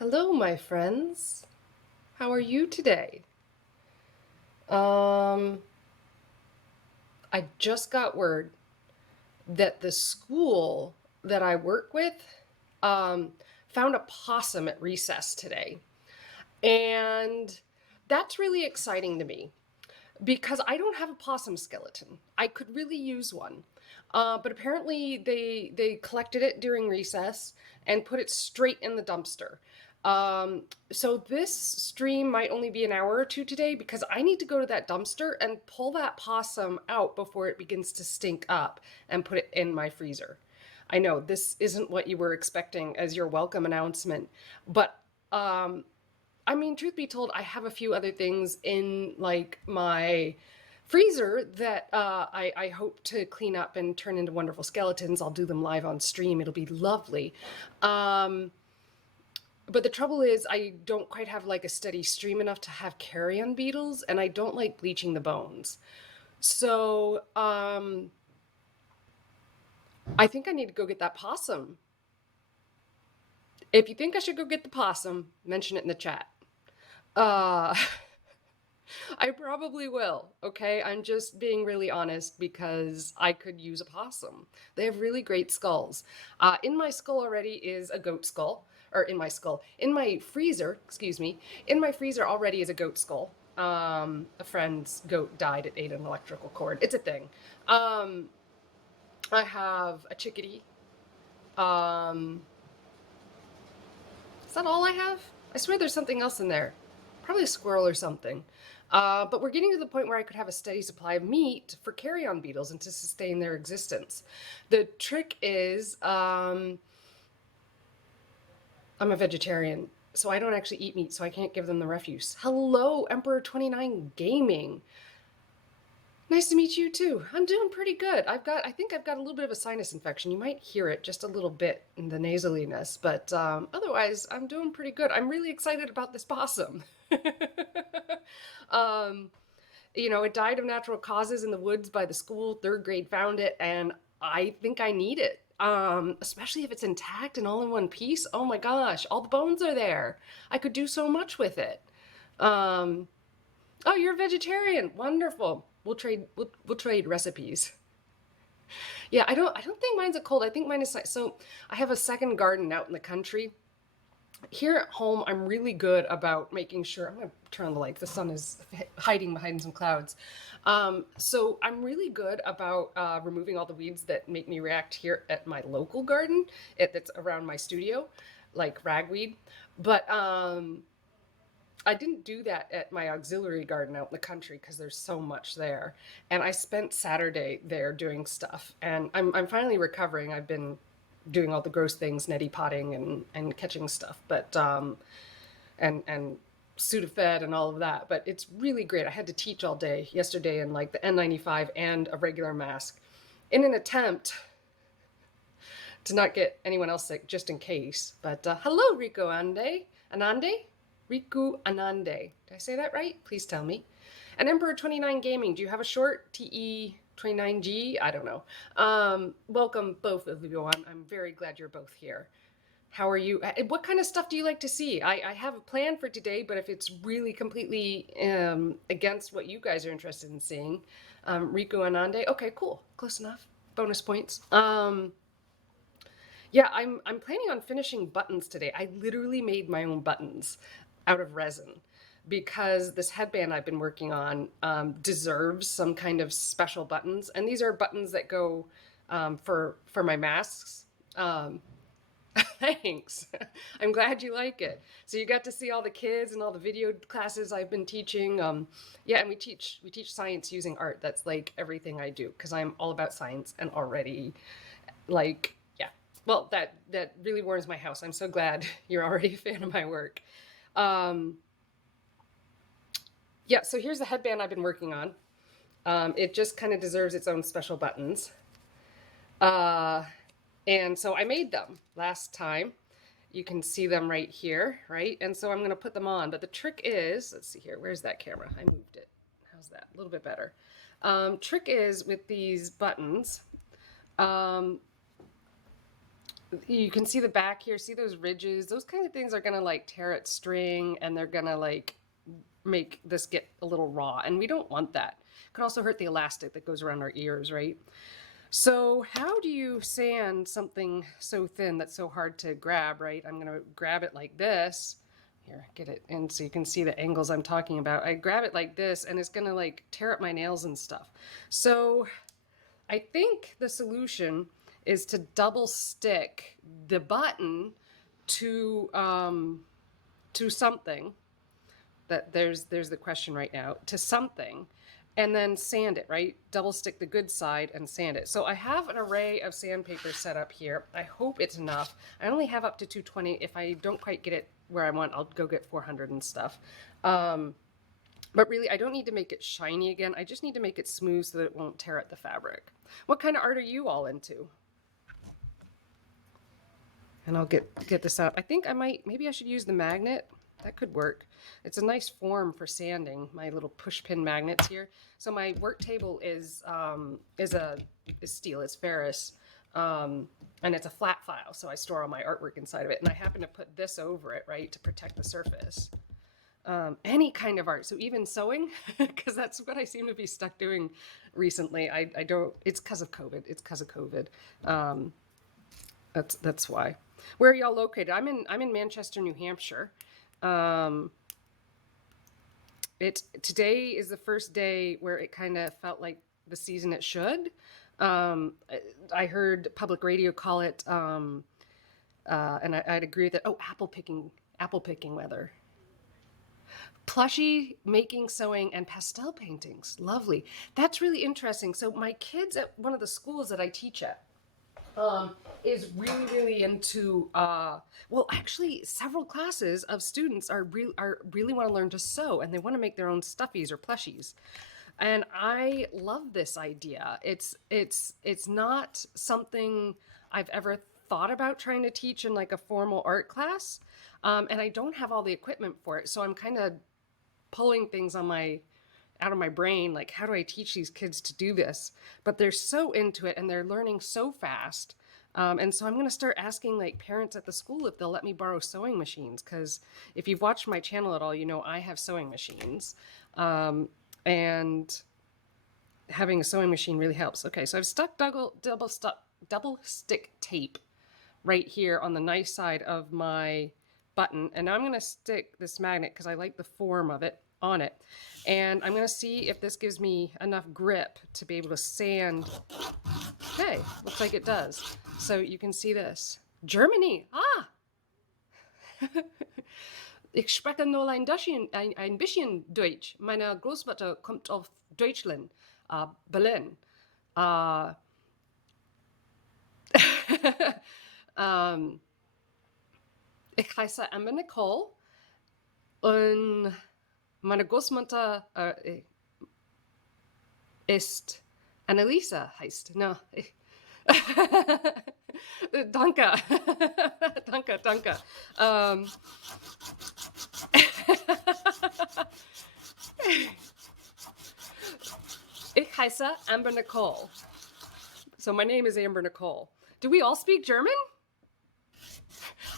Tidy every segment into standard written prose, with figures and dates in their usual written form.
Hello, my friends. How are you today? Um, I just got word that the school that I work with um, found a possum at recess today. And that's really exciting to me because I don't have a possum skeleton. I could really use one. But apparently they collected it during recess and put it straight in the dumpster. So this stream might only be an hour or two today because I need to go to that dumpster and pull that possum out before it begins to stink up and put it in my freezer. I know this isn't what you were expecting as your welcome announcement, but um, I mean, truth be told, I have a few other things in like my freezer that I hope to clean up and turn into wonderful skeletons. I'll do them live on stream. It'll be lovely. Um, but the trouble is, I don't quite have like a steady stream enough to have carrion beetles, and I don't like bleaching the bones. So I think I need to go get that possum. If you think I should go get the possum, mention it in the chat. Uh, I probably will, okay? I'm just being really honest because I could use a possum. They have really great skulls. In my skull already is a goat skull, or in my skull, in my freezer, excuse me, in my freezer already is a goat skull. A friend's goat died. It ate an electrical cord. It's a thing. Um, I have a chickadee. Um, is that all I have? I swear there's something else in there. Probably a squirrel or something. But we're getting to the point where I could have a steady supply of meat for carrion beetles and to sustain their existence. The trick is, I'm a vegetarian, so I don't actually eat meat, so I can't give them the refuse. Hello, Emperor29 Gaming. Nice to meet you too. I'm doing pretty good. I think I've got a little bit of a sinus infection. You might hear it just a little bit in the nasaliness, but otherwise I'm doing pretty good. I'm really excited about this possum. um, it died of natural causes in the woods by the school. Third grade found it, and I think I need it. Especially if it's intact and all in one piece. Oh my gosh, all the bones are there. I could do so much with it. Um, oh, you're a vegetarian. Wonderful. We'll trade recipes. Yeah, I don't think mine's a cold. I think mine is so I have a second garden out in the country. Here at home, I'm really good about making sure. I'm gonna turn on the light. The sun is hiding behind some clouds. So I'm really good about removing all the weeds that make me react here at my local garden, that's around my studio, like ragweed. But I didn't do that at my auxiliary garden out in the country because there's so much there. And I spent Saturday there doing stuff, and I'm finally recovering. I've been doing all the gross things, neti potting and catching stuff, but and Sudafed and all of that. But it's really great. I had to teach all day yesterday in like the N95 and a regular mask, in an attempt to not get anyone else sick, just in case. But hello, Rico Anande, Riku Anande. Did I say that right? Please tell me. And Emperor29 Gaming, do you have a short? TE29G? I don't know. Welcome, both of you. I'm very glad you're both here. How are you? What kind of stuff do you like to see? I have a plan for today, but if it's really completely against what you guys are interested in seeing, Riku Anande. Okay, cool. Close enough. Bonus points. Yeah, I'm planning on finishing buttons today. I literally made my own buttons out of resin because this headband I've been working on deserves some kind of special buttons, and these are buttons that go for my masks. Um, Thanks. I'm glad you like it. So you got to see all the kids and all the video classes I've been teaching. Yeah, and we teach science using art. That's like everything I do because I'm all about science and already like yeah. Well, that really warms my house. I'm so glad you're already a fan of my work. Um, yeah, so here's the headband I've been working on. It just kind of deserves its own special buttons. Uh, and so I made them last time. You can see them right here, right? And so I'm going to put them on. But the trick is, let's see here, where's that camera? I moved it. How's that? A little bit better. Trick is with these buttons, um, You can see the back here, see those ridges? Those kind of things are gonna like tear at string, and they're gonna like make this get a little raw, and we don't want that. It could also hurt the elastic that goes around our ears, right? So how do you sand something so thin that's so hard to grab, right? I'm gonna grab it like this. Here, get it in so you can see the angles I'm talking about. I grab it like this, and it's gonna like tear up my nails and stuff. So I think the solution is to double stick the button to something. That there's the question right now, to something, and then sand it, right? Double stick the good side and sand it. So I have an array of sandpaper set up here. I hope it's enough. I only have up to 220. If I don't quite get it where I want, I'll go get 400 and stuff. But really, I don't need to make it shiny again. I just need to make it smooth so that it won't tear at the fabric. What kind of art are you all into? And I'll get this out. I think maybe I should use the magnet. That could work. It's a nice form for sanding, my little push pin magnets here. So my work table is steel, it's ferrous, and it's a flat file, so I store all my artwork inside of it. And I happen to put this over it, right, to protect the surface. Any kind of art, so even sewing, because that's what I seem to be stuck doing recently. I don't, it's because of COVID. It's because of COVID. That's why. Where are y'all located? I'm in Manchester, New Hampshire. Today is the first day where it kind of felt like the season it should. I heard public radio call it, and I'd agree with it. Oh, apple picking weather. Plushie, making, sewing, and pastel paintings. Lovely. That's really interesting. So my kids at one of the schools that I teach at, is really into well, actually several classes of students are really want to learn to sew, and they want to make their own stuffies or plushies. And I love this idea. It's not something I've ever thought about trying to teach in like a formal art class. And I don't have all the equipment for it, so I'm kind of pulling things out of my brain, like, how do I teach these kids to do this? But they're so into it, and they're learning so fast. And so I'm going to start asking like parents at the school if they'll let me borrow sewing machines, because if you've watched my channel at all, you know I have sewing machines. And having a sewing machine really helps. Okay, so I've stuck double stick tape right here on the nice side of my button, and now I'm going to stick this magnet, because I like the form of it, on it, and I'm going to see if this gives me enough grip to be able to sand. Okay, looks like it does. So you can see this. Germany! Ah! Ich spreche nur ein bisschen Deutsch. Meine Großmutter kommt aus Deutschland, Berlin. Ich heiße Amber Nicole, und meine Großmutter ist Annalisa heißt. No. Danke. Danke. Ich heiße Amber Nicole. So my name is Amber Nicole. Do we all speak German?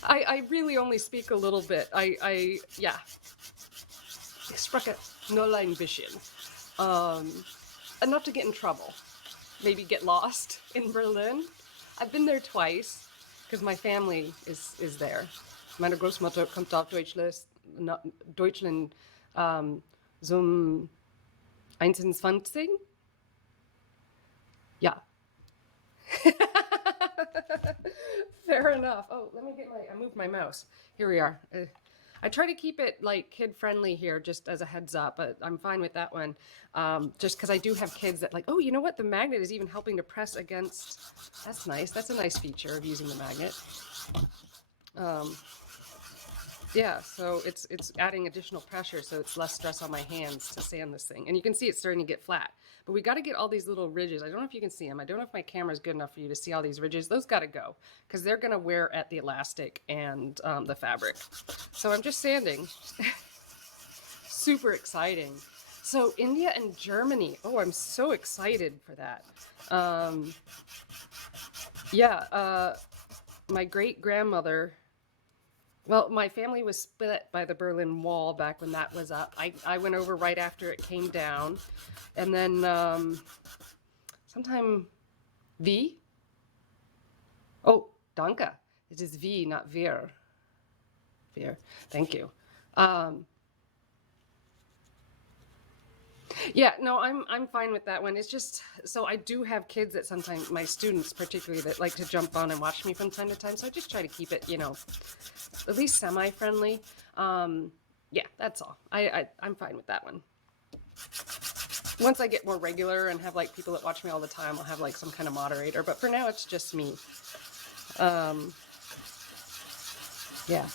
I really only speak a little bit. Yeah. Ich spreche nur ein bisschen. Enough to get in trouble. Maybe get lost in Berlin. I've been there twice, because my family is there. Meine Großmutter kommt aus Deutschland zum 21. Yeah. Fair enough. Oh, let me I moved my mouse. Here we are. I try to keep it like kid friendly here, just as a heads up, but I'm fine with that one. Just because I do have kids that like, oh, you know what? The magnet is even helping to press against. That's nice. That's a nice feature of using the magnet. Yeah, so it's adding additional pressure, so it's less stress on my hands to sand this thing. And you can see it's starting to get flat. But we got to get all these little ridges. I don't know if you can see them. I don't know if my camera is good enough for you to see all these ridges. Those got to go, because they're going to wear at the elastic and the fabric. So I'm just sanding. Super exciting. So India and Germany. Oh, I'm so excited for that. Yeah, my great grandmother, well, my family was split by the Berlin Wall back when that was up. I went over right after it came down. And then sometime V. Oh, danke. It is V, not wir. Wir. Thank you. Um, Yeah, no, I'm fine with that one. It's just so I do have kids that sometimes my students particularly that like to jump on and watch me from time to time. So I just try to keep it, at least semi-friendly. Yeah, that's all. I'm fine with that one. Once I get more regular and have like people that watch me all the time, I'll have like some kind of moderator. But for now, it's just me. Um, yeah.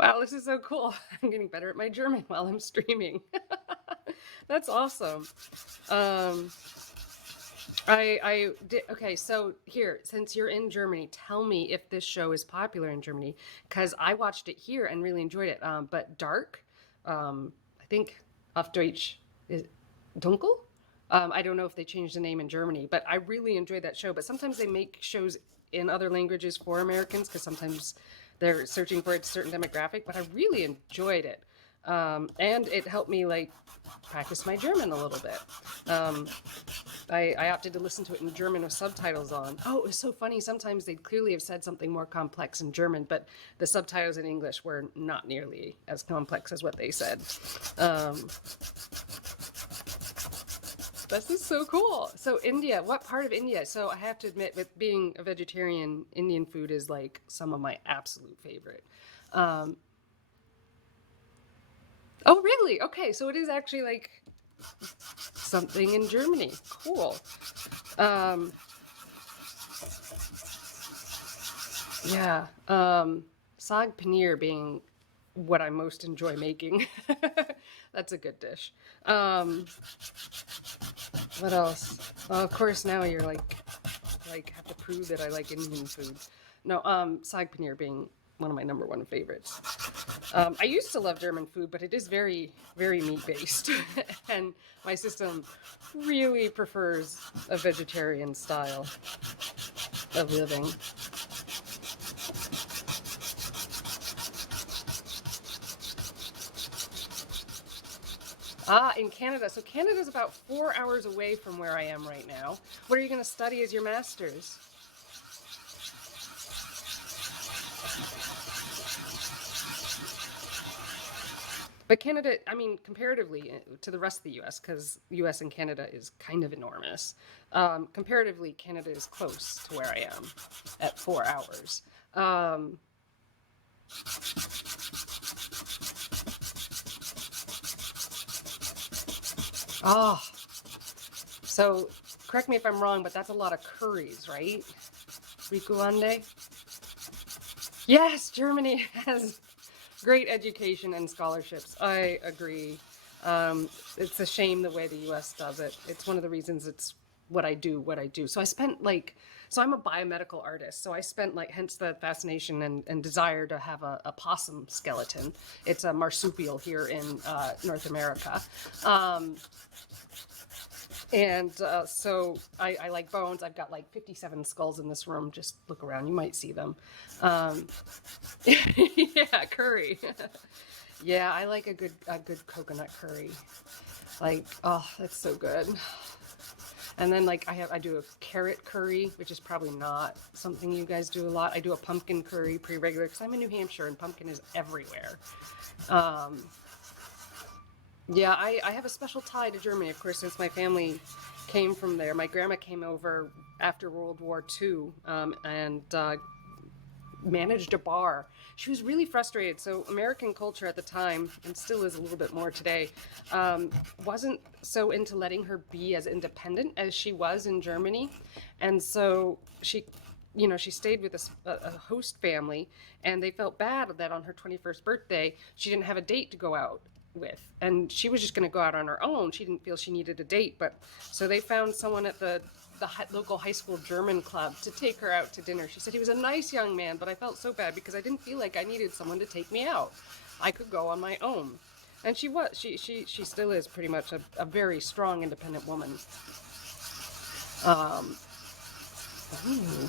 Wow, this is so cool. I'm getting better at my German while I'm streaming. That's awesome. Um, I did, okay, so here, since you're in Germany, tell me if this show is popular in Germany, because I watched it here and really enjoyed it. But Dark, I think auf Deutsch is Dunkel. I don't know if they changed the name in Germany, but I really enjoyed that show. But sometimes they make shows in other languages for Americans because sometimes they're searching for a certain demographic. But I really enjoyed it, and it helped me like practice my German a little bit. I opted to listen to it in German with subtitles on. Oh, it was so funny. Sometimes they clearly have said something more complex in German, but the subtitles in English were not nearly as complex as what they said. Um, this is so cool. So India, what part of India? So I have to admit, with being a vegetarian, Indian food is like some of my absolute favorite. Um, oh, really? Okay, so it is actually like something in Germany. Cool. Um, yeah. Saag paneer being what I most enjoy making. That's a good dish. Um, what else? Of course, now you're like have to prove that I like Indian food. No, saag paneer being one of my number one favorites. I used to love German food, but it is very, very meat based, and my system really prefers a vegetarian style of living. Ah, in Canada. So Canada's about 4 hours away from where I am right now. What are you going to study as your master's? But Canada, I mean, comparatively to the rest of the US, because US and Canada is kind of enormous, comparatively, Canada is close to where I am at 4 hours. Um, oh, so correct me if I'm wrong, but that's a lot of curries, right? Rikulande? Yes, Germany has great education and scholarships. I agree. It's a shame the way the US does it. It's one of the reasons it's what I do. So I spent like, so I'm a biomedical artist. So I spent like, hence the fascination and desire to have a possum skeleton. It's a marsupial here in North America. Um, and so I like bones. I've got like 57 skulls in this room. Just look around, you might see them. Um, yeah, curry. Yeah, I like a good coconut curry. Like, oh, that's so good. And then like I do a carrot curry, which is probably not something you guys do a lot. I do a pumpkin curry pretty regular because I'm in New Hampshire and pumpkin is everywhere. Um, yeah, I have a special tie to Germany, of course, since my family came from there. My grandma came over after World War II, and managed a bar. She was really frustrated. So American culture at the time, and still is a little bit more today, wasn't so into letting her be as independent as she was in Germany. And so she stayed with a host family, and they felt bad that on her 21st birthday, she didn't have a date to go out with. And she was just going to go out on her own. She didn't feel she needed a date. But so they found someone at the local high school German club to take her out to dinner. She said he was a nice young man, but I felt so bad because I didn't feel like I needed someone to take me out. I could go on my own. And she still is pretty much a very strong, independent woman. Um, ooh.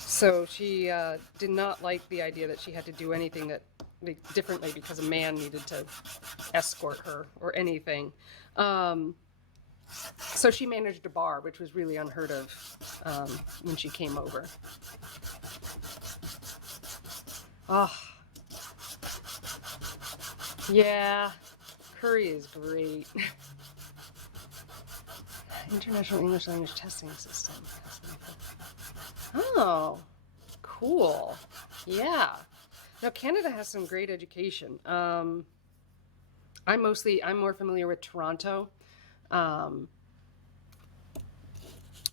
So she did not like the idea that she had to do anything that differently because a man needed to escort her or anything. Um, so she managed a bar, which was really unheard of when she came over. Oh, yeah, curry is great. International English Language Testing System. Oh, cool. Yeah. Now Canada has some great education. I'm more familiar with Toronto, um,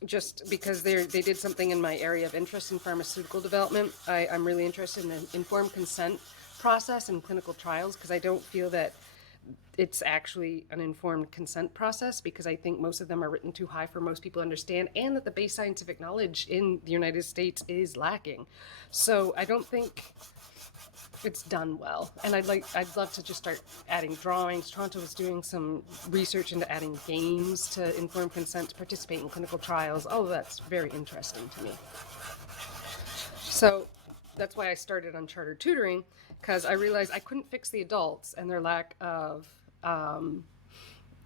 just because they did something in my area of interest in pharmaceutical development. I'm really interested in the informed consent process and clinical trials because I don't feel that it's actually an informed consent process, because I think most of them are written too high for most people to understand, and that the base scientific knowledge in the United States is lacking. So I don't think it's done well. And I'd love to just start adding drawings. Toronto was doing some research into adding games to informed consent to participate in clinical trials. Oh, that's very interesting to me. So that's why I started on charter tutoring, because I realized I couldn't fix the adults and their lack of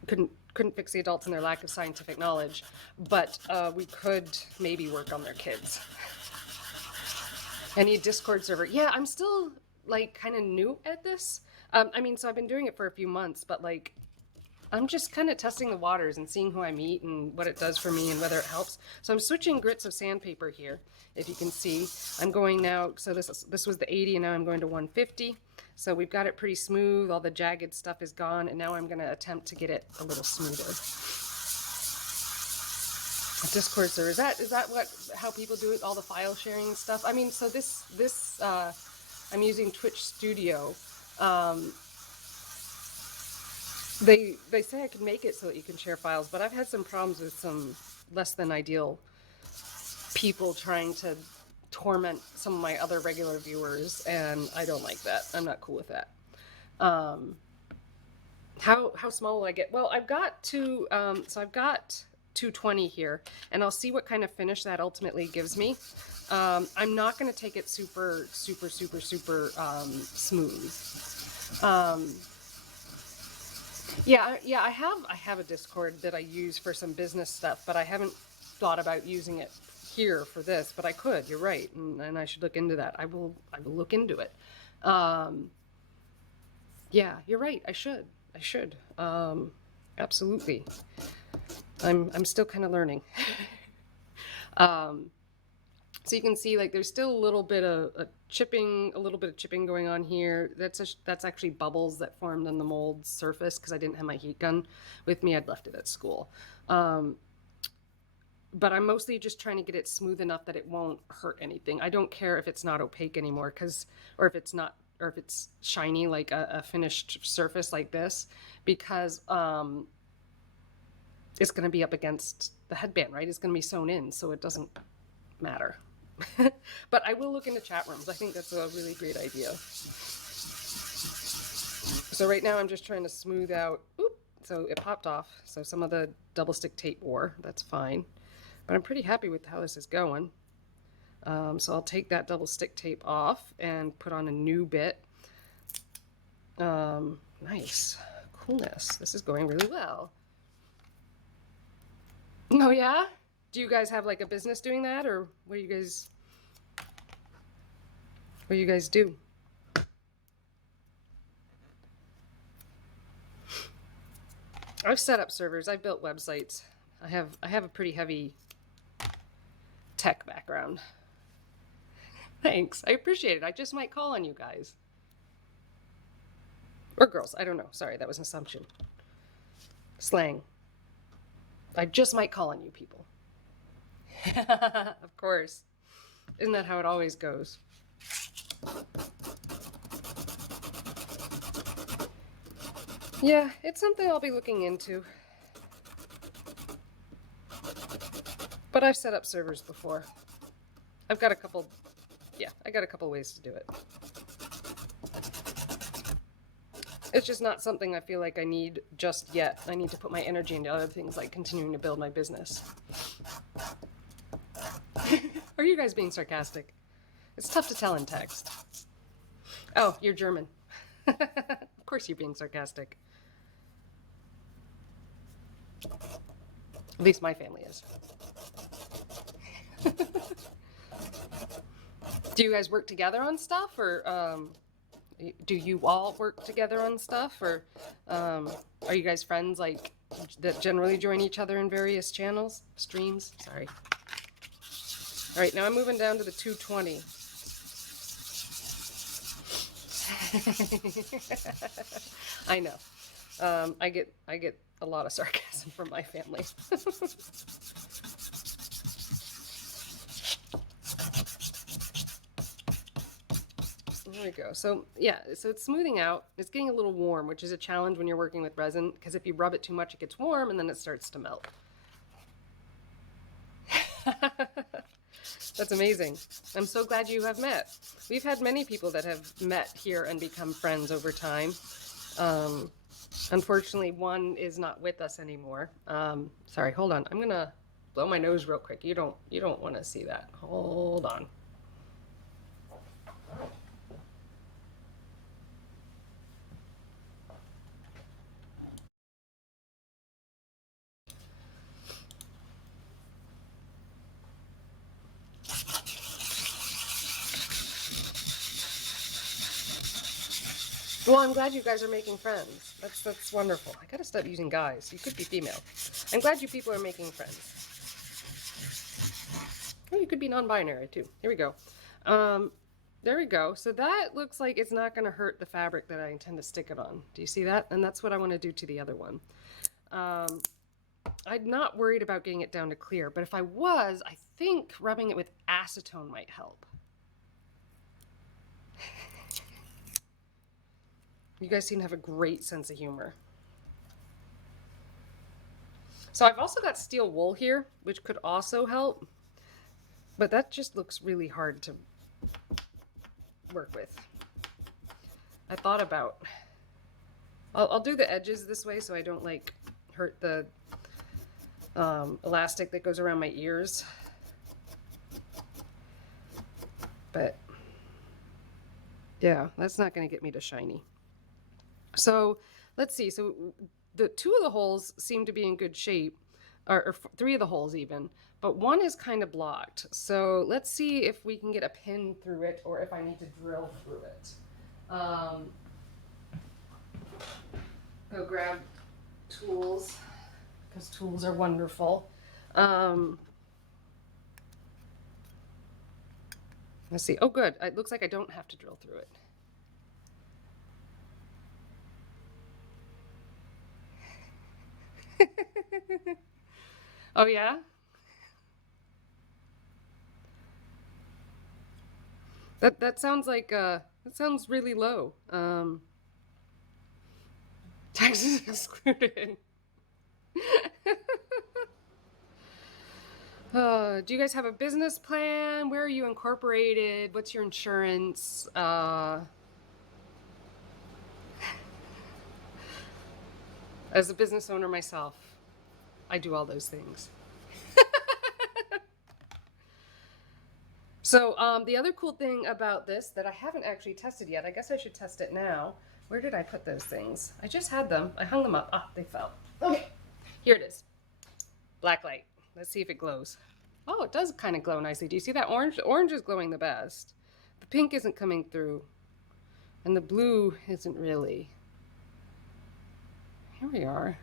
couldn't fix the adults and their lack of scientific knowledge, but we could maybe work on their kids. Any Discord server? Yeah, I'm still like kind of new at this. I mean, so I've been doing it for a few months, but like I'm just kind of testing the waters and seeing who I meet and what it does for me and whether it helps. So I'm switching grits of sandpaper here, if you can see. I'm going now, so this was the 80 and now I'm going to 150. So we've got it pretty smooth, all the jagged stuff is gone, and now I'm gonna attempt to get it a little smoother. Discord server, is that how people do it, all the file sharing and stuff? I mean, so this I'm using Twitch Studio. They say I can make it so that you can share files, but I've had some problems with some less than ideal people trying to torment some of my other regular viewers, and I don't like that. I'm not cool with that. How small will I get? Well, I've got so I've got 220 here, and I'll see what kind of finish that ultimately gives me. I'm not going to take it super smooth. Yeah, I have a Discord that I use for some business stuff, but I haven't thought about using it here for this, but I could. You're right, and I should look into that. I will look into it. Yeah, you're right. I should. Absolutely. I'm still kind of learning. So you can see, like, there's still a little bit of chipping going on here. That's actually bubbles that formed on the mold surface because I didn't have my heat gun with me. I'd left it at school. But I'm mostly just trying to get it smooth enough that it won't hurt anything. I don't care if it's not opaque anymore, or if it's shiny like a finished surface like this, because it's going to be up against the headband, right? It's going to be sewn in, so it doesn't matter. But I will look into chat rooms. I think that's a really great idea. So right now I'm just trying to smooth out. Oop, so it popped off. So some of the double stick tape wore. That's fine. But I'm pretty happy with how this is going. So I'll take that double stick tape off and put on a new bit. Nice. Coolness. This is going really well. Oh yeah? Do you guys have like a business doing that, or what do you guys do? I've set up servers. I've built websites. I have a pretty heavy tech background. Thanks. I appreciate it. I just might call on you guys. Or girls. I don't know. Sorry, that was an assumption. Slang. I just might call on you people. Of course. Isn't that how it always goes? Yeah, it's something I'll be looking into. But I've set up servers before. I got a couple ways to do it. It's just not something I feel like I need just yet. I need to put my energy into other things like continuing to build my business. Are you guys being sarcastic? It's tough to tell in text. Oh, you're German. Of course you're being sarcastic. At least my family is. Do you guys work together on stuff, or do you all work together on stuff, or are you guys friends like that generally join each other in various channels, streams? Sorry. All right, now I'm moving down to the 220. I know. I get a lot of sarcasm from my family. There we go. So yeah, so it's smoothing out. It's getting a little warm, which is a challenge when you're working with resin, because if you rub it too much, it gets warm and then it starts to melt. That's amazing. I'm so glad you have met. We've had many people that have met here and become friends over time. Unfortunately, one is not with us anymore. Sorry, hold on. I'm gonna blow my nose real quick. You don't want to see that. Hold on. Well, I'm glad you guys are making friends. That's wonderful. I gotta stop using guys. You could be female. I'm glad you people are making friends. Oh, you could be non-binary too. Here we go. There we go. So that looks like it's not gonna hurt the fabric that I intend to stick it on. Do you see that? And that's what I want to do to the other one. I'm not worried about getting it down to clear, but if I was, I think rubbing it with acetone might help. You guys seem to have a great sense of humor. So I've also got steel wool here, which could also help, but that just looks really hard to work with. I thought about, I'll do the edges this way so I don't like hurt the elastic that goes around my ears. But yeah, that's not going to get me to shiny. So let's see. So the two of the holes seem to be in good shape, or three of the holes even, but one is kind of blocked. So let's see if we can get a pin through it or if I need to drill through it. Go grab tools, because tools are wonderful. Let's see. Oh, good. It looks like I don't have to drill through it. Oh yeah? That sounds like that sounds really low. Taxes excluded. Do you guys have a business plan? Where are you incorporated? What's your insurance? As a business owner myself, I do all those things. So the other cool thing about this that I haven't actually tested yet, I guess I should test it now. Where did I put those things? I just had them. I hung them up. Ah, they fell. Okay, here it is. Black light. Let's see if it glows. Oh, it does kind of glow nicely. Do you see that orange? The orange is glowing the best. The pink isn't coming through. And the blue isn't really. Here we are.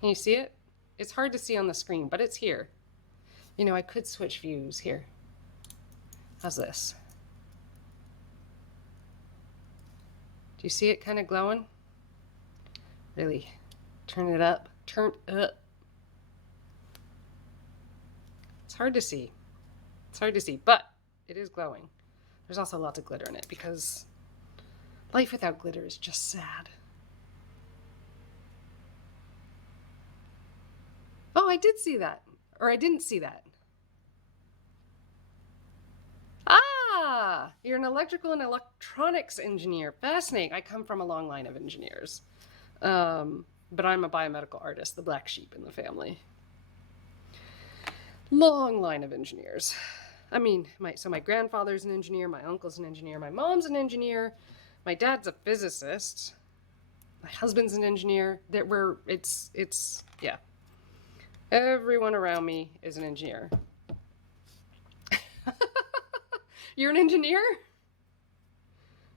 Can you see it? It's hard to see on the screen, but it's here. You know, I could switch views here. How's this? Do you see it kind of glowing? Really turn it up. Turn up. It's hard to see. It's hard to see, but it is glowing. There's also lots of glitter in it because life without glitter is just sad. Oh, I did see that. Or I didn't see that. Ah, You're an electrical and electronics engineer. Fascinating. I come from a long line of engineers. But I'm a biomedical artist, the black sheep in the family. Long line of engineers. I mean, my grandfather's an engineer, my uncle's an engineer, my mom's an engineer, my dad's a physicist, my husband's an engineer. Yeah. Everyone around me is an engineer. You're an engineer?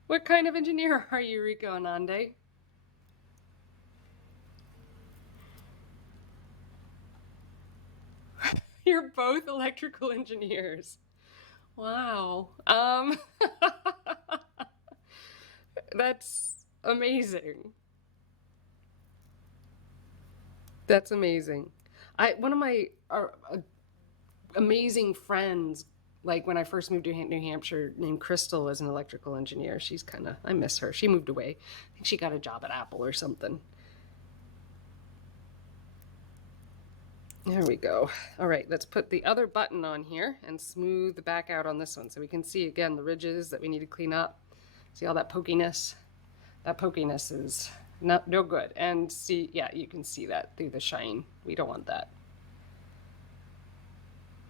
What kind of engineer are you, Rico Anande? You're both electrical engineers. Wow. That's amazing. That's amazing. One of my amazing friends, like when I first moved to New Hampshire, named Crystal, was an electrical engineer. I miss her. She moved away. I think she got a job at Apple or something. There we go. All right, let's put the other button on here and smooth the back out on this one so we can see again the ridges that we need to clean up. See all that pokiness? That pokiness is no good. And see, yeah, you can see that through the shine. We don't want that.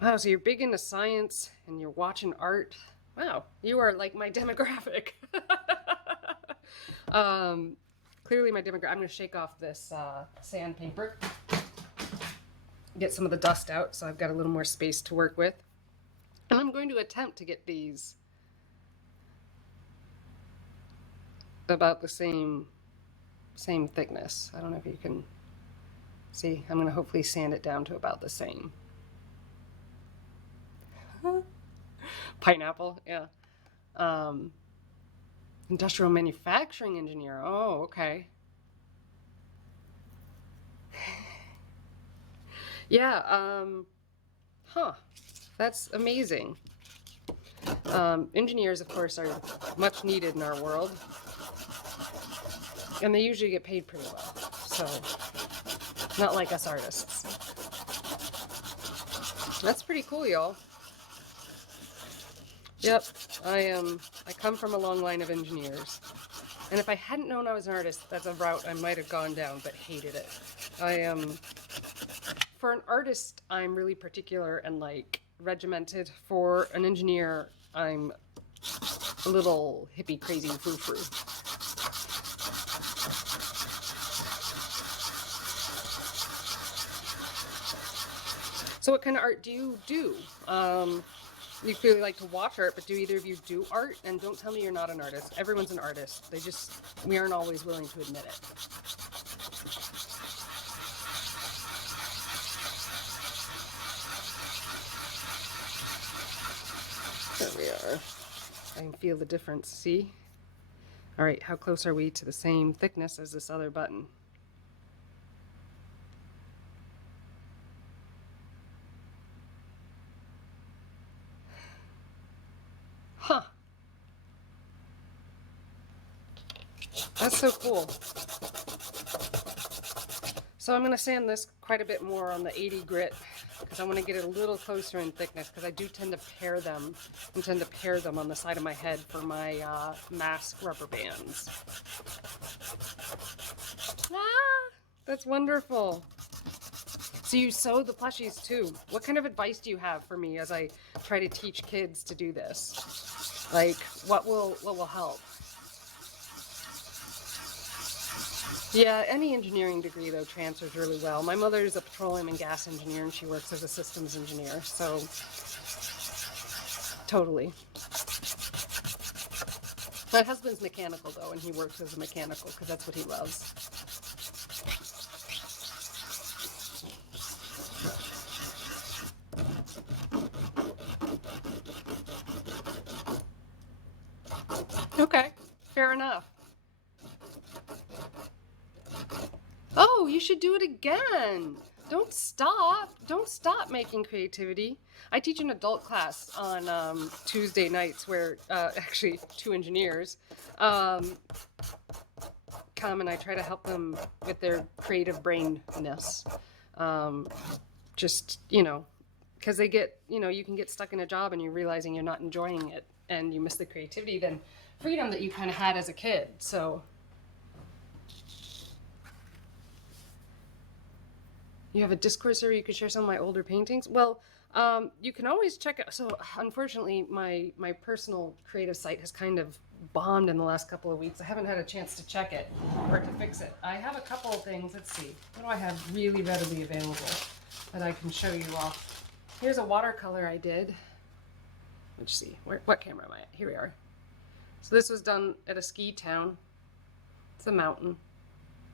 Wow, so you're big into science and you're watching art. Wow, you are like my demographic. Clearly my demographic. I'm going to shake off this sandpaper. Get some of the dust out so I've got a little more space to work with. And I'm going to attempt to get these about the same thickness. I don't know if you can see. I'm going to hopefully sand it down to about the same. Pineapple, yeah. Industrial manufacturing engineer. Oh, okay. Yeah, that's amazing. Engineers, of course, are much needed in our world. And they usually get paid pretty well. So, not like us artists. That's pretty cool, y'all. Yep, I come from a long line of engineers. And if I hadn't known I was an artist, that's a route I might have gone down, but hated it. For an artist, I'm really particular and like regimented. For an engineer, I'm a little hippie crazy frou-frou. So what kind of art do you do? You clearly like to watch art, but do either of you do art? And don't tell me you're not an artist. Everyone's an artist. We aren't always willing to admit it. There we are. I can feel the difference, see? All right, how close are we to the same thickness as this other button? Huh. That's so cool. So I'm going to sand this quite a bit more on the 80 grit because I want to get it a little closer in thickness because I do tend to pair them on the side of my head for my mask rubber bands. Ah, that's wonderful. So you sew the plushies too. What kind of advice do you have for me as I try to teach kids to do this? Like, what will help? Yeah, any engineering degree, though, transfers really well. My mother's a petroleum and gas engineer, and she works as a systems engineer, so totally. My husband's mechanical, though, and he works as a mechanical because that's what he loves. Okay, fair enough. Oh, you should do it again. Don't stop. Don't stop making creativity. I teach an adult class on Tuesday nights where actually two engineers come and I try to help them with their creative brainness. Just, because they get, you can get stuck in a job and you're realizing you're not enjoying it. and you miss the creativity, then freedom that you kind of had as a kid. So you have a Discord server you could share some of my older paintings? Well, you can always check out. So unfortunately, my personal creative site has kind of bombed in the last couple of weeks. I haven't had a chance to check it or to fix it. I have a couple of things. Let's see. What do I have really readily available that I can show you all? Here's a watercolor I did. Let's see. What camera am I at? Here we are. So this was done at a ski town. It's a mountain.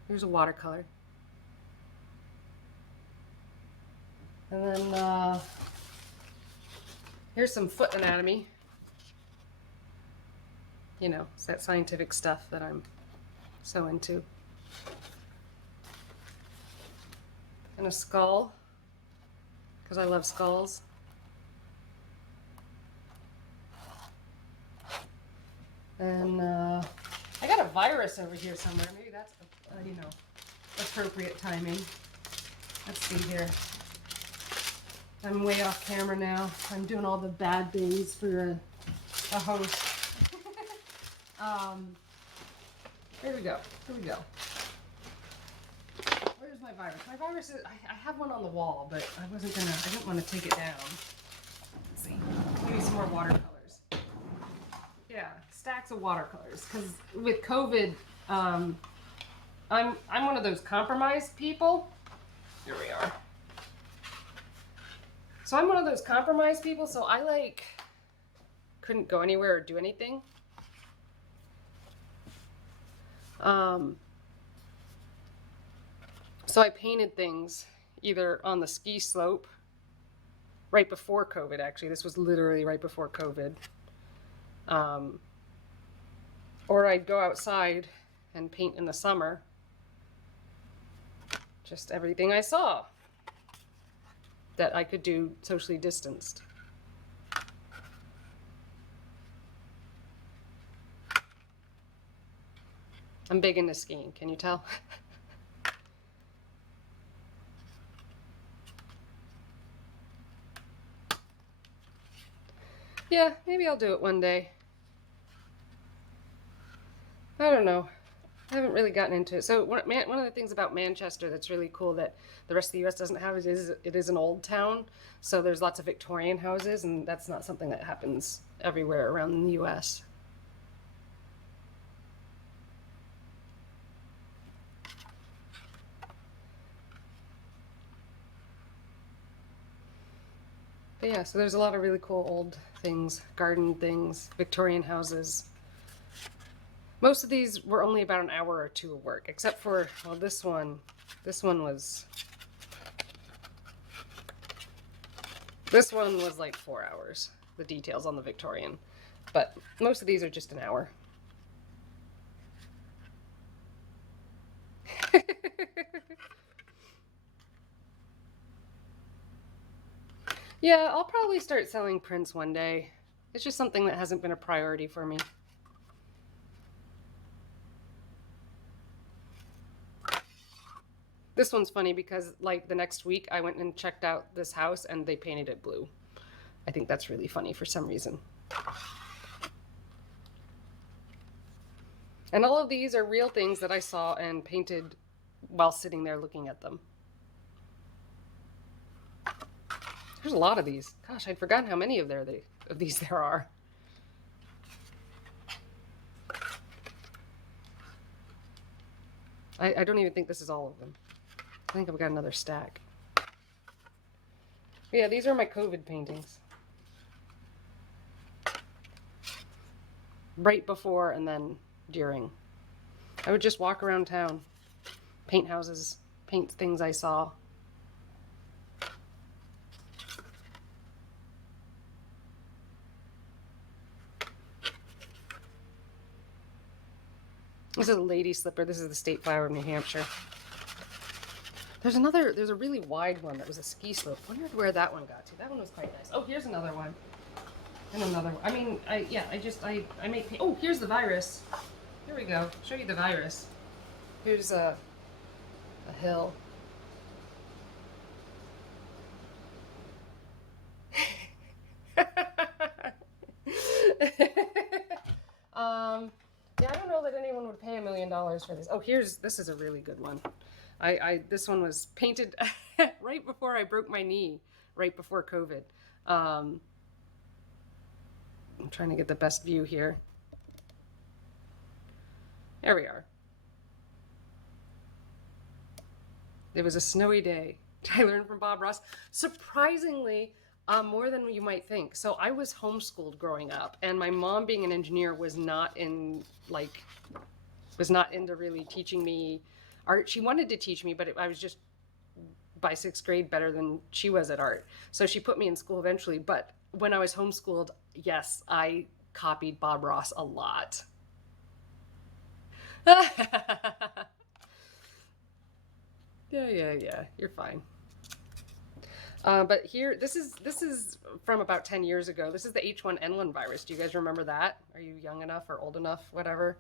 Here's a watercolor. And then here's some foot anatomy. You know, it's that scientific stuff that I'm so into. And a skull, because I love skulls. And I got a virus over here somewhere. Maybe that's, you know, appropriate timing. Let's see here. I'm way off camera now. I'm doing all the bad things for a host. Here we go. Here we go. Where's my virus? My virus is, I have one on the wall, but I didn't want to take it down. Let's see. Maybe some more watercolors. Yeah, stacks of watercolors. Because with COVID, I'm one of those compromised people. Here we are. So I'm one of those compromised people, so I couldn't go anywhere or do anything. So I painted things either on the ski slope right before COVID, actually. This was literally right before COVID. Or I'd go outside and paint in the summer. Just everything I saw that I could do socially distanced. I'm big into skiing, can you tell? Yeah, maybe I'll do it one day. I don't know. I haven't really gotten into it. So one of the things about Manchester that's really cool that the rest of the US doesn't have is it is an old town. So there's lots of Victorian houses, and that's not something that happens everywhere around the US. But yeah, so there's a lot of really cool old things, garden things, Victorian houses. Most of these were only about an hour or two of work, except for, well, this one was like 4 hours, the details on the Victorian. But most of these are just an hour. Yeah, I'll probably start selling prints one day. It's just something that hasn't been a priority for me. This one's funny because like the next week I went and checked out this house and they painted it blue. I think that's really funny for some reason. And all of these are real things that I saw and painted while sitting there looking at them. There's a lot of these. Gosh, I'd forgotten how many of these there are. I don't even think this is all of them. I think I've got another stack. But yeah, these are my COVID paintings. Right before and then during. I would just walk around town, paint houses, paint things I saw. This is a lady slipper. This is the state flower of New Hampshire. There's a really wide one that was a ski slope. I wondered where that one got to. That one was quite nice. Oh, here's another one. And another one. I mean, I make, oh, here's the virus. Here we go. Show you the virus. Here's a hill. million for this. Oh, this is a really good one. This one was painted right before I broke my knee, right before COVID. I'm trying to get the best view here. There we are. It was a snowy day. I learned from Bob Ross. Surprisingly, more than you might think. So I was homeschooled growing up, and my mom, being an engineer, was not into really teaching me art. She wanted to teach me, but I was just by sixth grade better than she was at art. So she put me in school eventually. But when I was homeschooled, yes, I copied Bob Ross a lot. Yeah. You're fine. But here, this is from about 10 years ago. This is the H1n1 virus. Do you guys remember that? Are you young enough or old enough, whatever,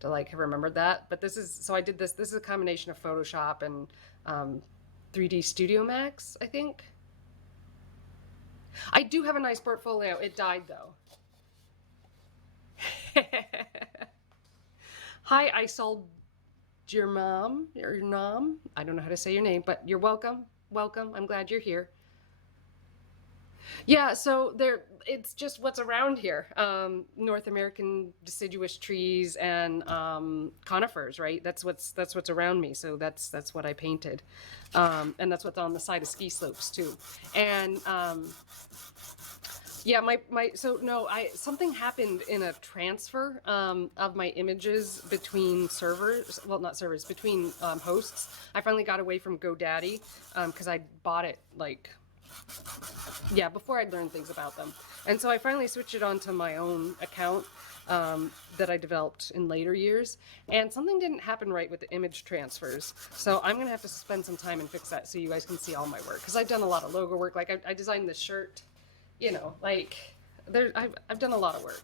to like have remembered that? But so I did this. This is a combination of Photoshop and 3D Studio Max, I think. I do have a nice portfolio. It died though. Hi, I sold your mom, or your nom. I don't know how to say your name, but you're welcome. Welcome. I'm glad you're here. Yeah, so it's just what's around here. North American deciduous trees and conifers, right? That's what's around me. So that's what I painted, and that's what's on the side of ski slopes too. And yeah, something happened in a transfer of my images between servers. Well, not servers, between hosts. I finally got away from GoDaddy because I bought it before I'd learned things about them. And so I finally switched it onto my own account that I developed in later years. And something didn't happen right with the image transfers. So I'm going to have to spend some time and fix that so you guys can see all my work. Because I've done a lot of logo work. Like I designed this shirt, I've done a lot of work.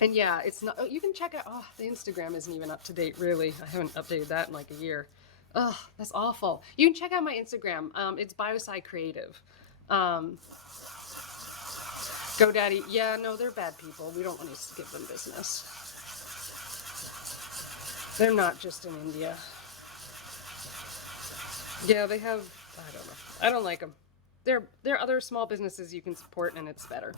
And yeah, it's not, you can check out, the Instagram isn't even up to date, really. I haven't updated that in like a year. Oh, that's awful. You can check out my Instagram. It's Biosci Creative. GoDaddy, yeah, no, they're bad people. We don't want to give them business. They're not just in India. Yeah, they have, I don't know. I don't like them. There are other small businesses you can support, and it's better.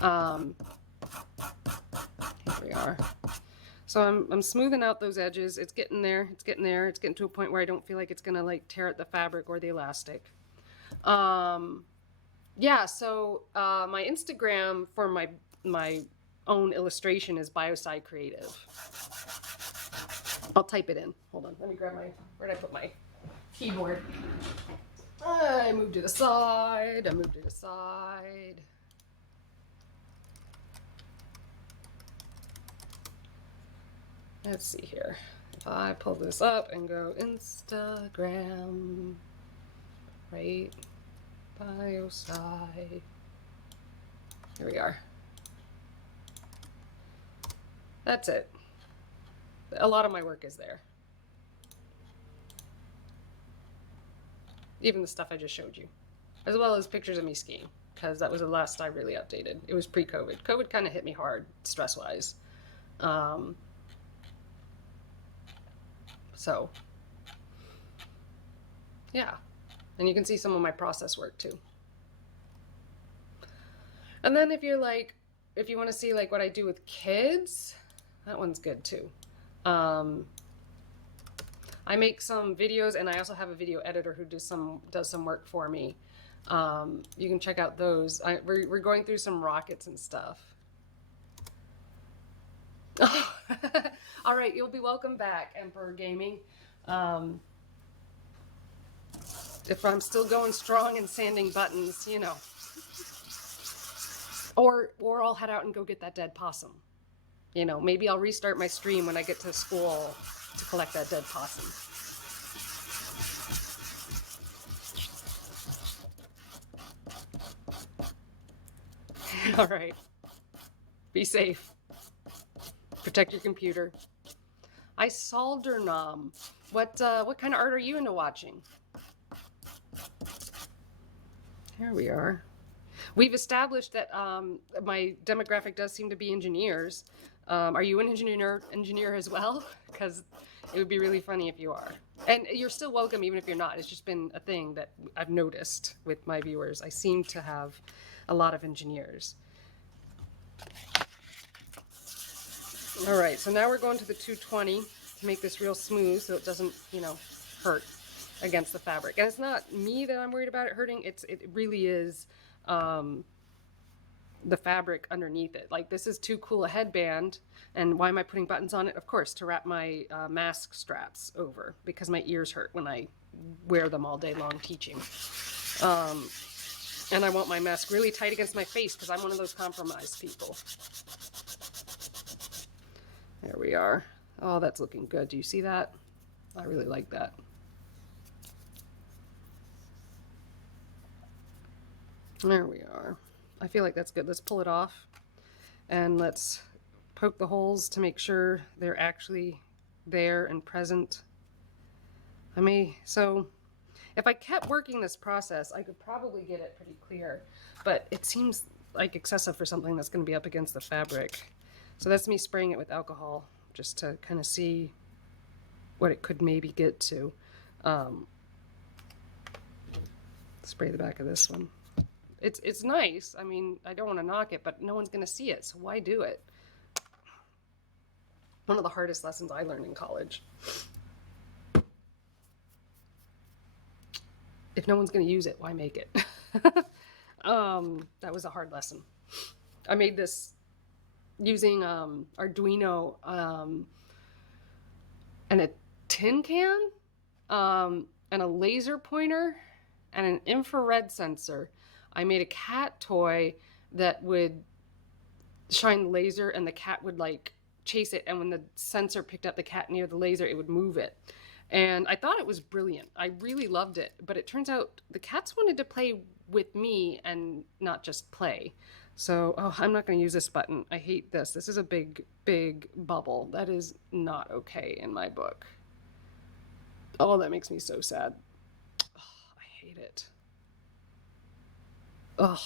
Here we are. So I'm smoothing out those edges. It's getting there. It's getting there. It's getting to a point where I don't feel like it's gonna like tear at the fabric or the elastic. Yeah. So my Instagram for my own illustration is Biosci Creative. I'll type it in. Hold on. Let me grab where'd I put my keyboard? I moved to the side. Let's see here. If I pull this up and go Instagram, right? Biosci. Here we are. That's it. A lot of my work is there. Even the stuff I just showed you, as well as pictures of me skiing, because that was the last I really updated. It was pre-COVID. COVID kind of hit me hard, stress-wise. So, yeah. And you can see some of my process work too. And then if you want to see like what I do with kids, that one's good too. I make some videos, and I also have a video editor who does some work for me. You can check out those. We're going through some rockets and stuff. All right, you'll be welcome back, Emperor Gaming. If I'm still going strong and sanding buttons, or I'll head out and go get that dead possum. Maybe I'll restart my stream when I get to school to collect that dead possum. All right. Be safe. Protect your computer. I solder nom. What kind of art are you into watching? Here we are. We've established that my demographic does seem to be engineers. Are you an engineer as well? Because it would be really funny if you are. And you're still welcome even if you're not. It's just been a thing that I've noticed with my viewers. I seem to have a lot of engineers. All right, so now we're going to the 220 to make this real smooth so it doesn't, hurt against the fabric. And it's not me that I'm worried about it hurting. It really is the fabric underneath it. Like, this is too cool a headband. And why am I putting buttons on it? Of course, to wrap my mask straps over because my ears hurt when I wear them all day long teaching. And I want my mask really tight against my face because I'm one of those compromised people. There we are. Oh, that's looking good. Do you see that? I really like that. There we are. I feel like that's good. Let's pull it off and let's poke the holes to make sure they're actually there and present. So if I kept working this process, I could probably get it pretty clear, but it seems like excessive for something that's going to be up against the fabric. So that's me spraying it with alcohol just to kind of see what it could maybe get to. Spray the back of this one. It's nice. I mean, I don't want to knock it, but no one's going to see it, so why do it? One of the hardest lessons I learned in college. If no one's going to use it, why make it? That was a hard lesson. I made this using Arduino and a tin can and a laser pointer and an infrared sensor. I made a cat toy that would shine the laser and the cat would like chase it, and when the sensor picked up the cat near the laser, it would move it. And I thought it was brilliant. I really loved it, but it turns out the cats wanted to play with me and not just play. So, I'm not going to use this button. I hate this. This is a big, big bubble. That is not okay in my book. Oh, that makes me so sad. Oh, I hate it. Ugh.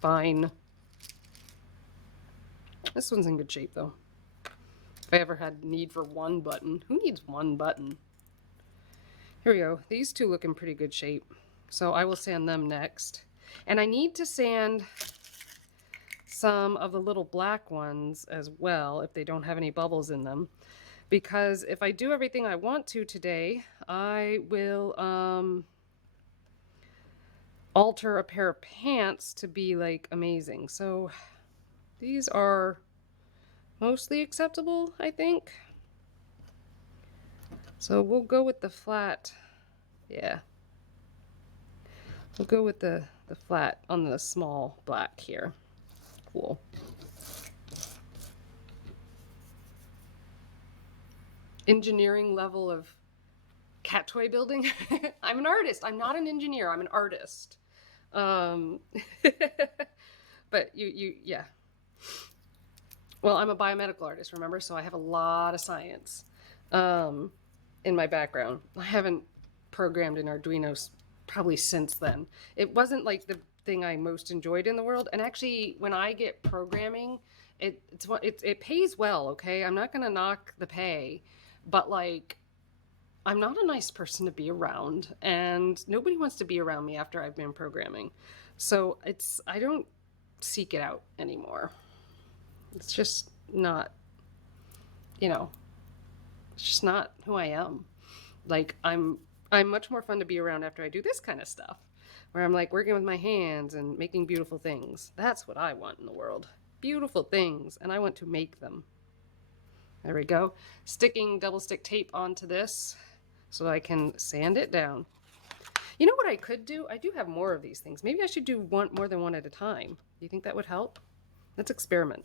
Fine. This one's in good shape, though. If I ever had need for one button. Who needs one button? Here we go. These two look in pretty good shape. So I will sand them next. And I need to sand some of the little black ones as well, if they don't have any bubbles in them. Because if I do everything I want to today, I will alter a pair of pants to be like amazing. So these are mostly acceptable, I think. So we'll go with the flat. Yeah. We'll go with the flat on the small black here. Cool. Engineering level of cat toy building. I'm an artist. I'm not an engineer. I'm an artist. But yeah. Well, I'm a biomedical artist, remember? So I have a lot of science in my background. I haven't programmed in Arduino probably since then. It wasn't like the thing I most enjoyed in the world. And actually, when I get programming, it pays well, okay? I'm not going to knock the pay, but like, I'm not a nice person to be around, and nobody wants to be around me after I've been programming. So I don't seek it out anymore. It's just not, it's just not who I am. Like, I'm much more fun to be around after I do this kind of stuff, where I'm like working with my hands and making beautiful things. That's what I want in the world. Beautiful things, and I want to make them. There we go. Sticking double stick tape onto this so I can sand it down. You know what I could do? I do have more of these things. Maybe I should do more than one at a time. Do you think that would help? Let's experiment.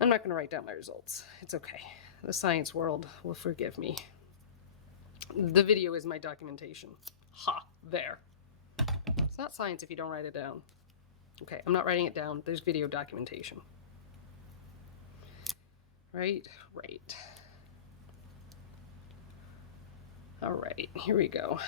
I'm not going to write down my results. It's okay. The science world will forgive me. The video is my documentation. Ha, there. It's not science if you don't write it down. Okay, I'm not writing it down. There's video documentation. Right. All right, here we go.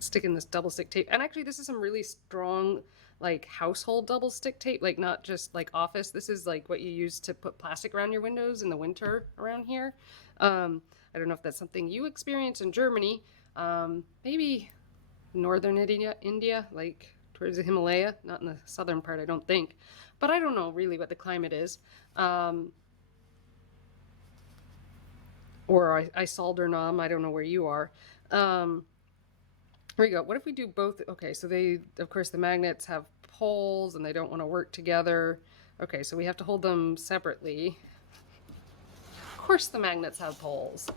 sticking this double stick tape. And actually, this is some really strong, like household double stick tape, like not just like office. This is like what you use to put plastic around your windows in the winter around here. I don't know if that's something you experience in Germany. Maybe northern India, like towards the Himalaya, not in the southern part, I don't think. But I don't know really what the climate is. Or I solder nom, I don't know where you are. Here we go. What if we do both? Okay, so they, of course, the magnets have poles and they don't want to work together. Okay, so we have to hold them separately. Of course the magnets have poles.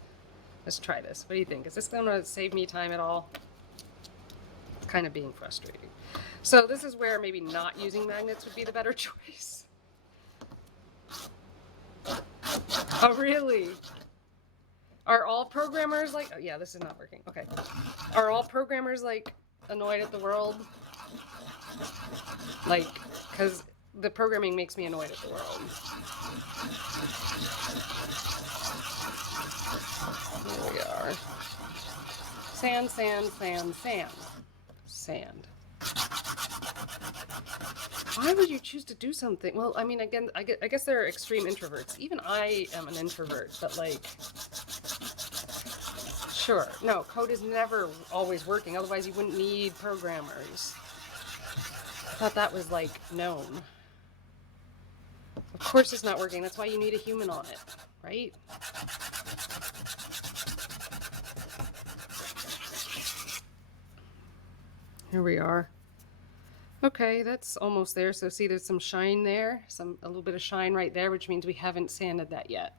Let's try this. What do you think? Is this going to save me time at all? It's kind of being frustrating. So this is where maybe not using magnets would be the better choice. Oh, really? Are all programmers like, oh yeah, this is not working. Okay. Are all programmers like annoyed at the world? Like, because the programming makes me annoyed at the world. Here we are. Sand, sand, sand, sand. Sand. Why would you choose to do something? Well, I mean, again, I guess there are extreme introverts. Even I am an introvert, but like, sure. No, code is never always working. Otherwise, you wouldn't need programmers. I thought that was like known. Of course it's not working. That's why you need a human on it, right? Here we are. Okay, that's almost there. So see, there's some shine there, a little bit of shine right there, which means we haven't sanded that yet.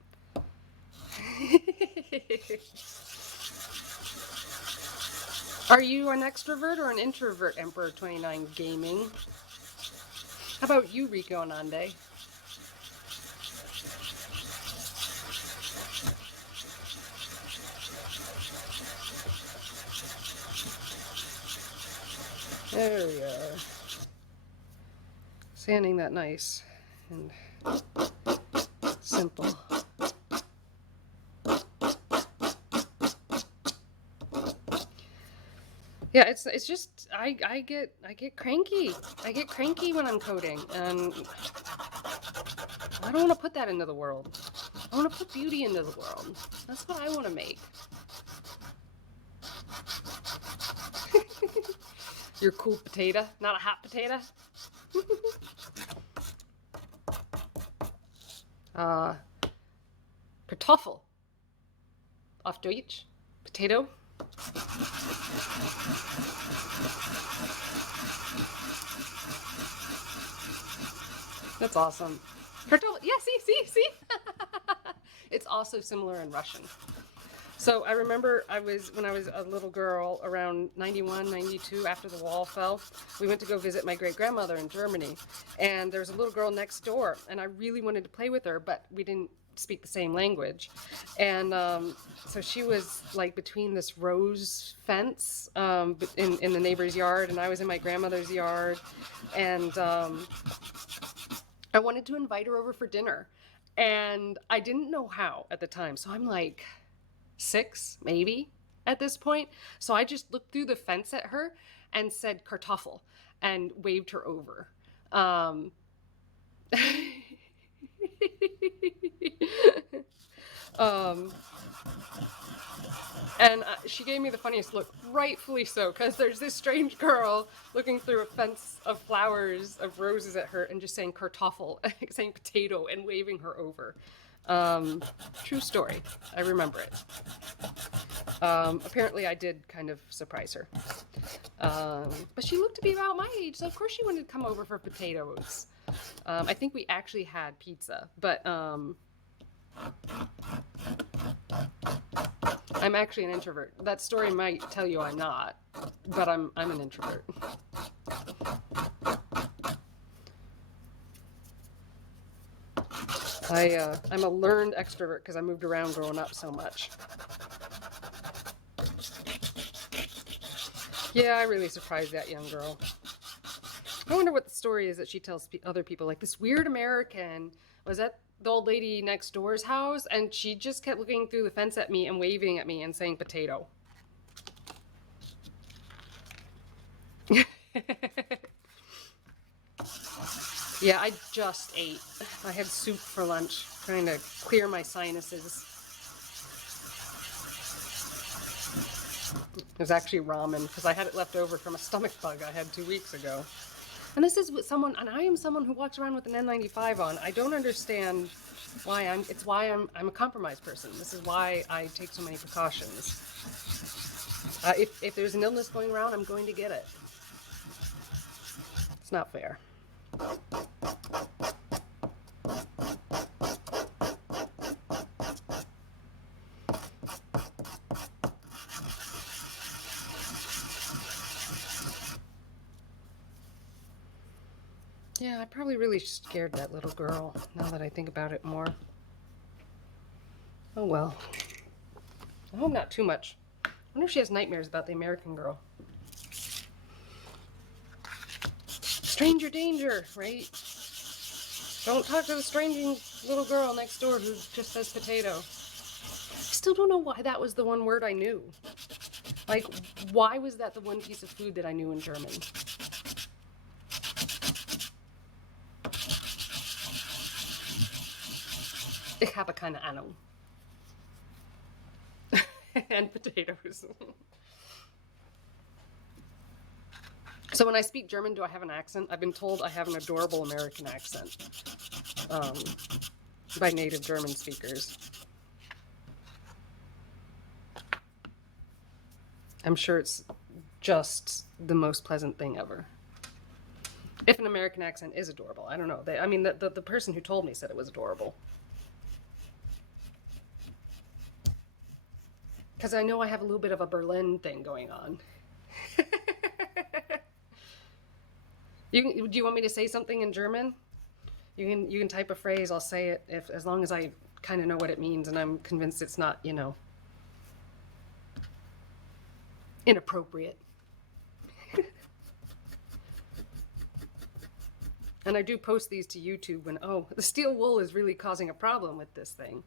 Are you an extrovert or an introvert, Emperor 29 Gaming? How about you, Rico and Ande? There we are. Sanding that nice and simple. Yeah, it's just I get cranky. I get cranky when I'm coding, and I don't want to put that into the world. I want to put beauty into the world. That's what I want to make. You're a cool potato, not a hot potato. Kartoffel. Auf Deutsch. Potato. That's awesome. Kartoffel. Yeah, see. It's also similar in Russian. So I remember when I was a little girl around 91, 92, after the wall fell, we went to go visit my great-grandmother in Germany. And there was a little girl next door, and I really wanted to play with her, but we didn't speak the same language. And so she was like between this rose fence in the neighbor's yard, and I was in my grandmother's yard. And I wanted to invite her over for dinner. And I didn't know how at the time. So I'm like 6, maybe, at this point. So I just looked through the fence at her and said Kartoffel and waved her over. And she gave me the funniest look, rightfully so, because there's this strange girl looking through a fence of flowers, of roses at her, and just saying Kartoffel, saying potato, and waving her over. True story. I remember it. Apparently I did kind of surprise her. But she looked to be about my age, so of course she wanted to come over for potatoes. I think we actually had pizza, but I'm actually an introvert. That story might tell you I'm not, but I'm an introvert. I'm a learned extrovert because I moved around growing up so much. Yeah, I really surprised that young girl. I wonder what the story is that she tells other people. Like, this weird American was at the old lady next door's house, and she just kept looking through the fence at me and waving at me and saying potato. Yeah, I just ate. I had soup for lunch, trying to clear my sinuses. It was actually ramen because I had it left over from a stomach bug I had 2 weeks ago. And this is what someone, and I am someone who walks around with an N95 on. I don't understand why it's why I'm a compromised person. This is why I take so many precautions. If there's an illness going around, I'm going to get it. It's not fair. Yeah, I probably really scared that little girl, now that I think about it more. Oh well. I hope not too much. I wonder if she has nightmares about the American girl. Stranger danger, right? Don't talk to the strange little girl next door who just says potato. I still don't know why that was the one word I knew. Like, why was that the one piece of food that I knew in German? Ich habe keine Ahnung. And potatoes. So when I speak German, do I have an accent? I've been told I have an adorable American accent by native German speakers. I'm sure it's just the most pleasant thing ever. If an American accent is adorable, I don't know. I mean, the person who told me said it was adorable. Because I know I have a little bit of a Berlin thing going on. Do you want me to say something in German? You can type a phrase. I'll say it as long as I kind of know what it means and I'm convinced it's not, inappropriate. And I do post these to YouTube when, the steel wool is really causing a problem with this thing.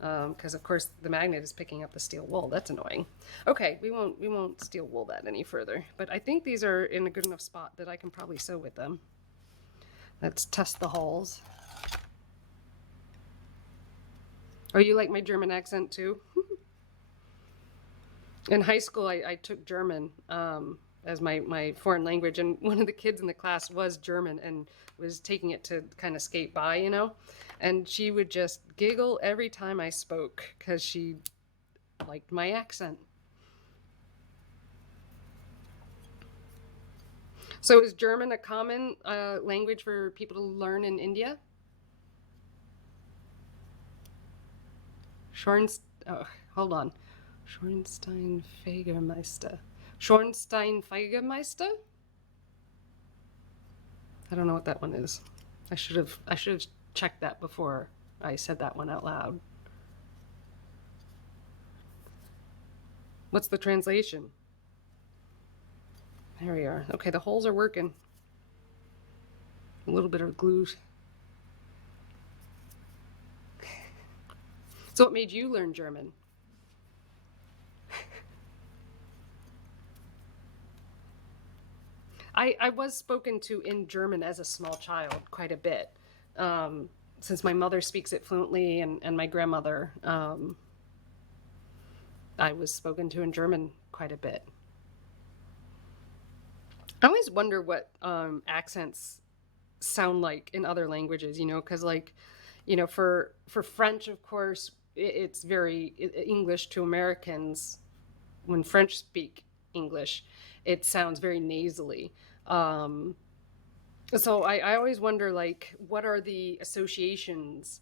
Because of course the magnet is picking up the steel wool. That's annoying. Okay, we won't steel wool that any further. But I think these are in a good enough spot that I can probably sew with them. Let's test the holes. Oh, you like my German accent too? In high school, I took German as my foreign language, and one of the kids in the class was German and was taking it to kind of skate by, and she would just giggle every time I spoke because she liked my accent. So is German a common language for people to learn in India? Hold on. Schornsteinfegermeister. Schornsteinfegermeister? I don't know what that one is. I should have checked that before I said that one out loud. What's the translation? There we are. Okay, the holes are working. A little bit of glue. So what made you learn German? I was spoken to in German as a small child quite a bit. Since my mother speaks it fluently and my grandmother, I was spoken to in German quite a bit. I always wonder what accents sound like in other languages, because for French, of course, it's very English to Americans. When French speak English, it sounds very nasally. So I always wonder, what are the associations?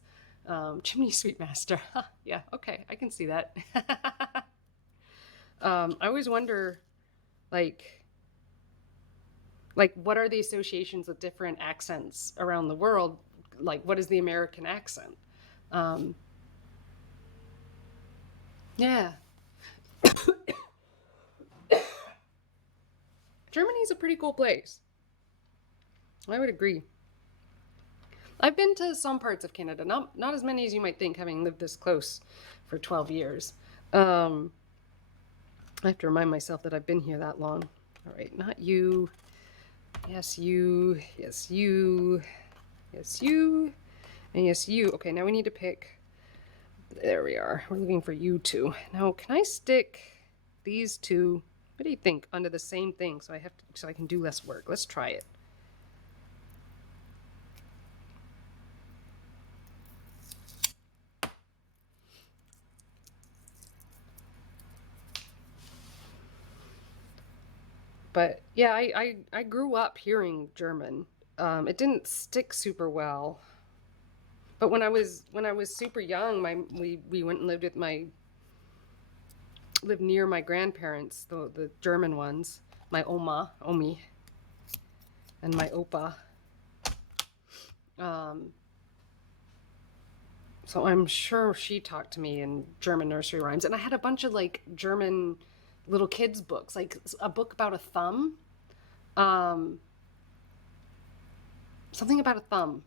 Chimney Sweep Master. Yeah, okay, I can see that. I always wonder, what are the associations with different accents around the world? What is the American accent? Yeah. Germany's a pretty cool place. I would agree. I've been to some parts of Canada, not as many as you might think, having lived this close for 12 years. I have to remind myself that I've been here that long. All right, not you. Yes, you. Yes, you. Yes, you. And yes, you. Okay, now we need to pick. There we are. We're looking for you two. Now, can I stick these two, what do you think, onto the same thing so I can do less work? Let's try it. But yeah, I grew up hearing German. It didn't stick super well. But when I was super young, we went and lived near my grandparents, the German ones, my Omi, and my Opa. So I'm sure she talked to me in German nursery rhymes, and I had a bunch of like German little kids books, like a book about a thumb, um, something about a thumb.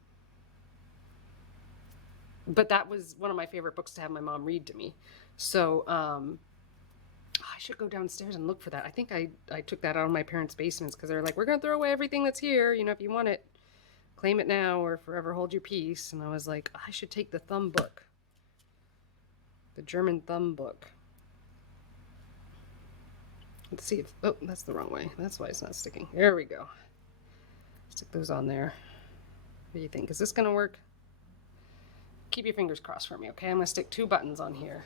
But that was one of my favorite books to have my mom read to me. So I should go downstairs and look for that. I think I took that out of my parents' basements because they're like, we're gonna throw away everything that's here. You know, if you want it, claim it now or forever hold your peace. And I was like, I should take the thumb book, the German thumb book. Let's see if, oh, that's the wrong way. That's why it's not sticking. There we go. Stick those on there. What do you think? Is this gonna work? Keep your fingers crossed for me, okay? I'm gonna stick 2 buttons on here.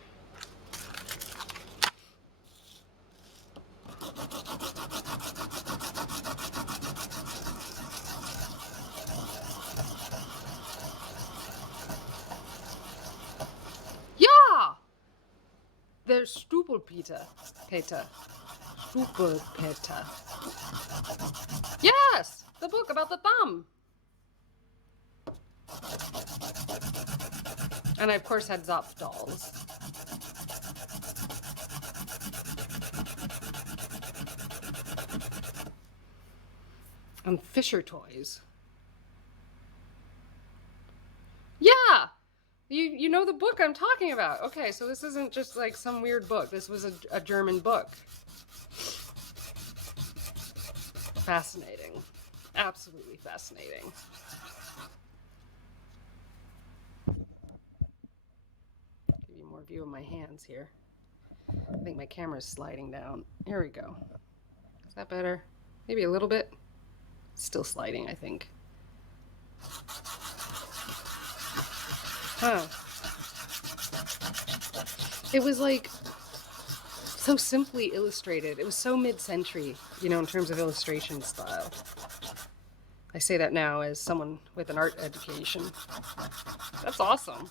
Yeah! There's Stupelpeter. Peter. Stupelpeter. Yes! The book about the thumb. And I, of course, had Zopf dolls. And Fisher toys. Yeah! You know the book I'm talking about. Okay, so this isn't just like some weird book. This was a German book. Fascinating. Absolutely fascinating. Give you more view of my hands here. I think my camera's sliding down. Here we go. Is that better? Maybe a little bit. Still sliding, I think. Huh. It was like so simply illustrated. It was so mid-century, you know, in terms of illustration style. I say that now as someone with an art education. That's awesome.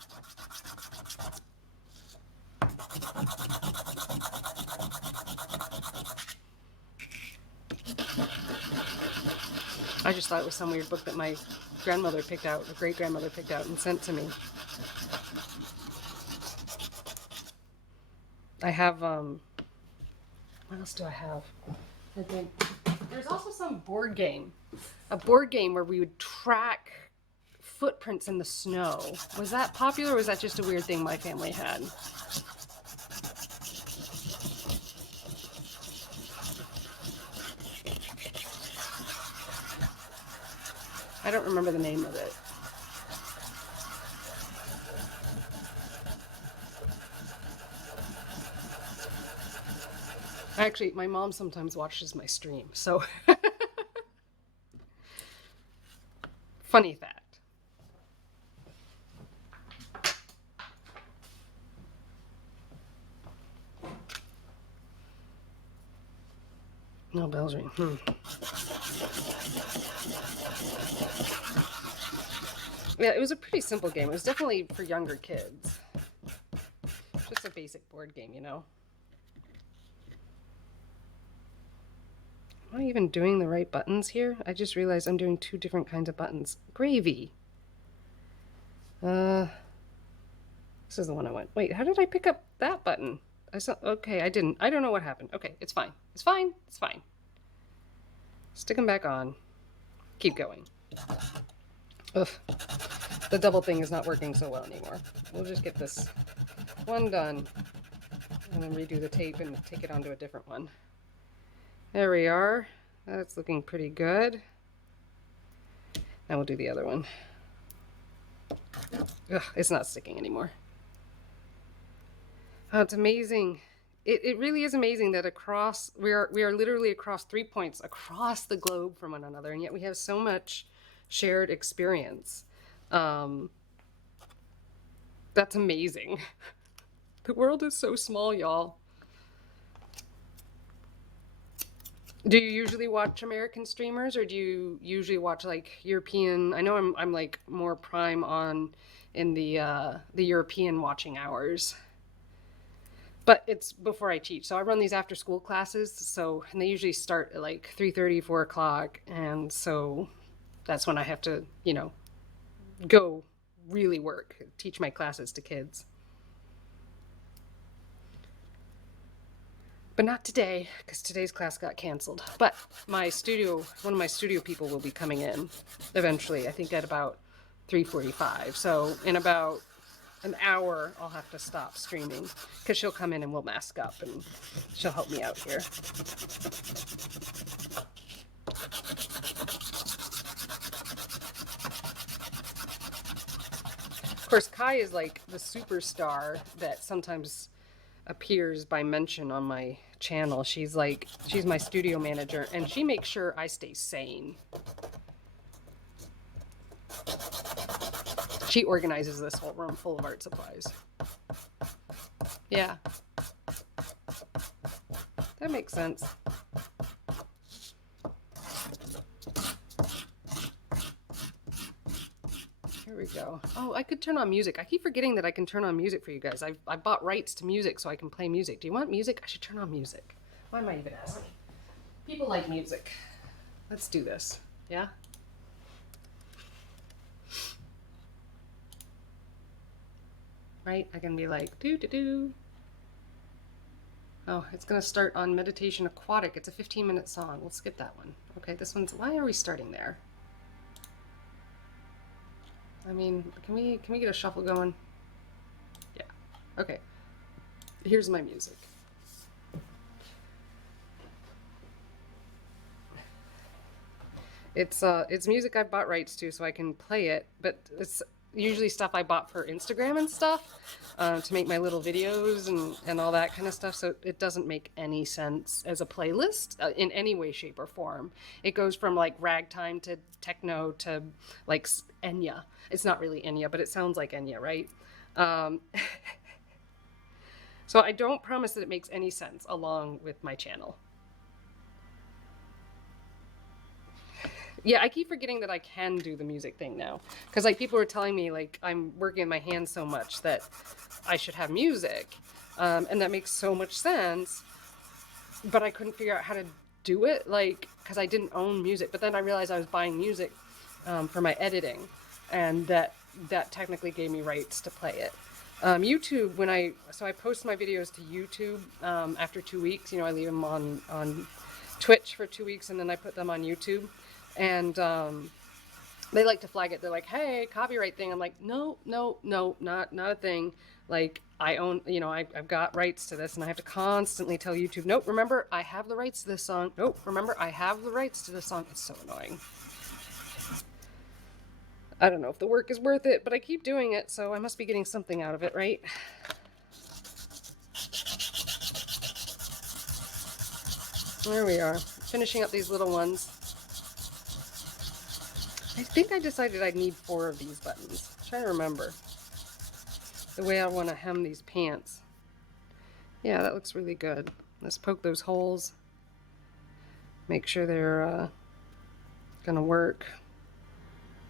I just thought it was some weird book that my grandmother picked out, or great-grandmother picked out and sent to me. I have, what else do I have? I think there's also some board game. A board game where we would track footprints in the snow. Was that popular, or was that just a weird thing my family had? I don't remember the name of it. Actually, my mom sometimes watches my stream, so funny fact. No bells ring. Yeah, it was a pretty simple game. It was definitely for younger kids. Just a basic board game, you know? Am I even doing the right buttons here? I just realized I'm doing 2 different kinds of buttons. Gravy. This is the one I want. Wait, how did I pick up that button? Okay, I didn't. I don't know what happened. Okay, it's fine. It's fine. It's fine. Stick them back on. Keep going. Ugh. The double thing is not working so well anymore. We'll just get this one done and then redo the tape and take it onto a different one. There we are. That's looking pretty good. Now we'll do the other one. Ugh, it's not sticking anymore. Oh, it's amazing. It really is amazing that we are literally across 3 points across the globe from one another, and yet we have so much shared experience. That's amazing. The world is so small, y'all. Do you usually watch American streamers, or do you usually watch like European? I know I'm like more prime on in the European watching hours, but it's before I teach. So I run these after school classes. So and they usually start at like 3:30, 4 o'clock, and so that's when I have to go really work, teach my classes to kids. But not today, because today's class got canceled. But one of my studio people will be coming in eventually, I think at about 3:45. So in about an hour, I'll have to stop streaming, because she'll come in and we'll mask up and she'll help me out here. Of course, Kai is like the superstar that sometimes appears by mention on my channel. She's my studio manager, and she makes sure I stay sane. She organizes this whole room full of art supplies. Yeah. That makes sense. Here we go. Oh, I could turn on music. I keep forgetting that I can turn on music for you guys. I bought rights to music so I can play music. Do you want music? I should turn on music. Why am I even asking? People like music. Let's do this. Yeah? Right? I can be like, do. Oh, it's going to start on Meditation Aquatic. It's a 15-minute song. We'll skip that one. Okay, this one's, why are we starting there? I mean, can we get a shuffle going? Yeah. Okay. Here's my music. It's music I bought rights to so I can play it, but it's usually stuff I bought for Instagram and stuff, to make my little videos and all that kind of stuff. So it doesn't make any sense as a playlist in any way, shape, or form. It goes from like ragtime to techno to like Enya. It's not really Enya, but it sounds like Enya, right? So I don't promise that it makes any sense along with my channel. Yeah, I keep forgetting that I can do the music thing now. Because like people are telling me like I'm working in my hands so much that I should have music. And that makes so much sense. But I couldn't figure out how to do it, like, because I didn't own music. But then I realized I was buying music for my editing. And that technically gave me rights to play it. YouTube, I post my videos to YouTube after 2 weeks. I leave them on Twitch for 2 weeks and then I put them on YouTube. And they like to flag it. They're like, hey, copyright thing. I'm like, no, not a thing. Like, I own, I've got rights to this, and I have to constantly tell YouTube, nope, remember, I have the rights to this song. Nope, remember, I have the rights to this song. It's so annoying. I don't know if the work is worth it, but I keep doing it, so I must be getting something out of it, right? There we are, finishing up these little ones. I think I decided I'd need 4 of these buttons. I'm trying to remember the way I want to hem these pants. Yeah, that looks really good. Let's poke those holes. Make sure they're gonna work.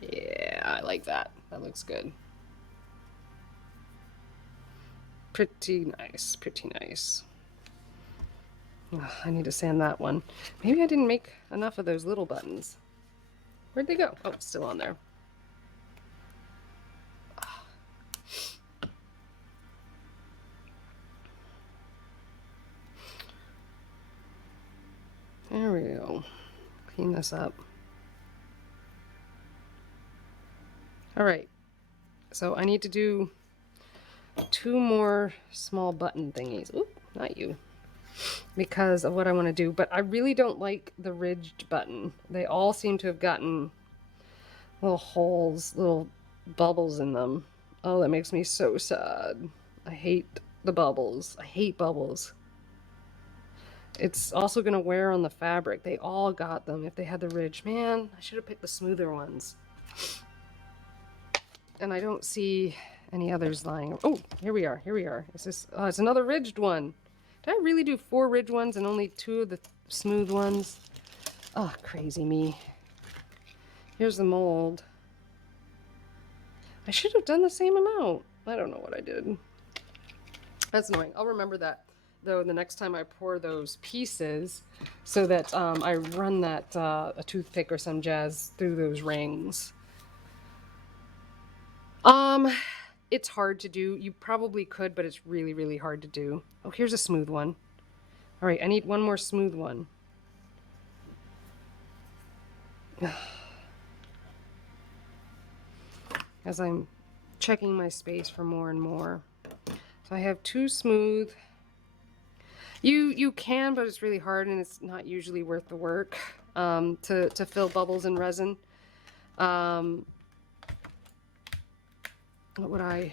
Yeah, I like that. That looks good. Pretty nice, pretty nice. Oh, I need to sand that one. Maybe I didn't make enough of those little buttons. Where'd they go? Oh, it's still on there. There we go. Clean this up. All right. So I need to do 2 more small button thingies. Oop, not you. because of what I want to do. But I really don't like the ridged button. They all seem to have gotten little holes, little bubbles in them. Oh, that makes me so sad. I hate the bubbles. I hate bubbles. It's also going to wear on the fabric. They all got them if they had the ridge. Man, I should have picked the smoother ones. And I don't see any others lying. Oh, here we are. Here we are. Is this? Oh, it's another ridged one. Did I really do 4 ridged ones and only 2 of the smooth ones? Oh, crazy me. Here's the mold. I should have done the same amount. I don't know what I did. That's annoying. I'll remember that, though, the next time I pour those pieces, so that I run that a toothpick or some jazz through those rings. It's hard to do. You probably could, but it's really, really hard to do. Oh, here's a smooth one. All right, I need one more smooth one. As I'm checking my space for more and more. So I have 2 smooth. You can, but it's really hard and it's not usually worth the work to fill bubbles in resin. What would I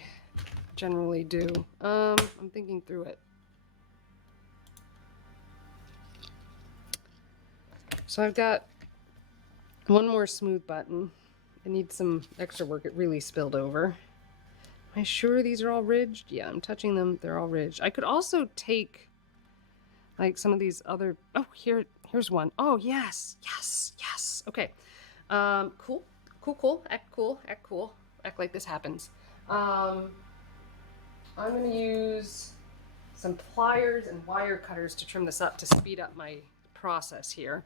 generally do? I'm thinking through it. So I've got one more smooth button. I need some extra work. It really spilled over. Am I sure these are all ridged? Yeah, I'm touching them. They're all ridged. I could also take like some of these other. Oh, here's one. Oh, yes, yes, yes. Okay. Cool, cool, cool. Act cool, act cool. Act like this happens. I'm gonna use some pliers and wire cutters to trim this up to speed up my process here.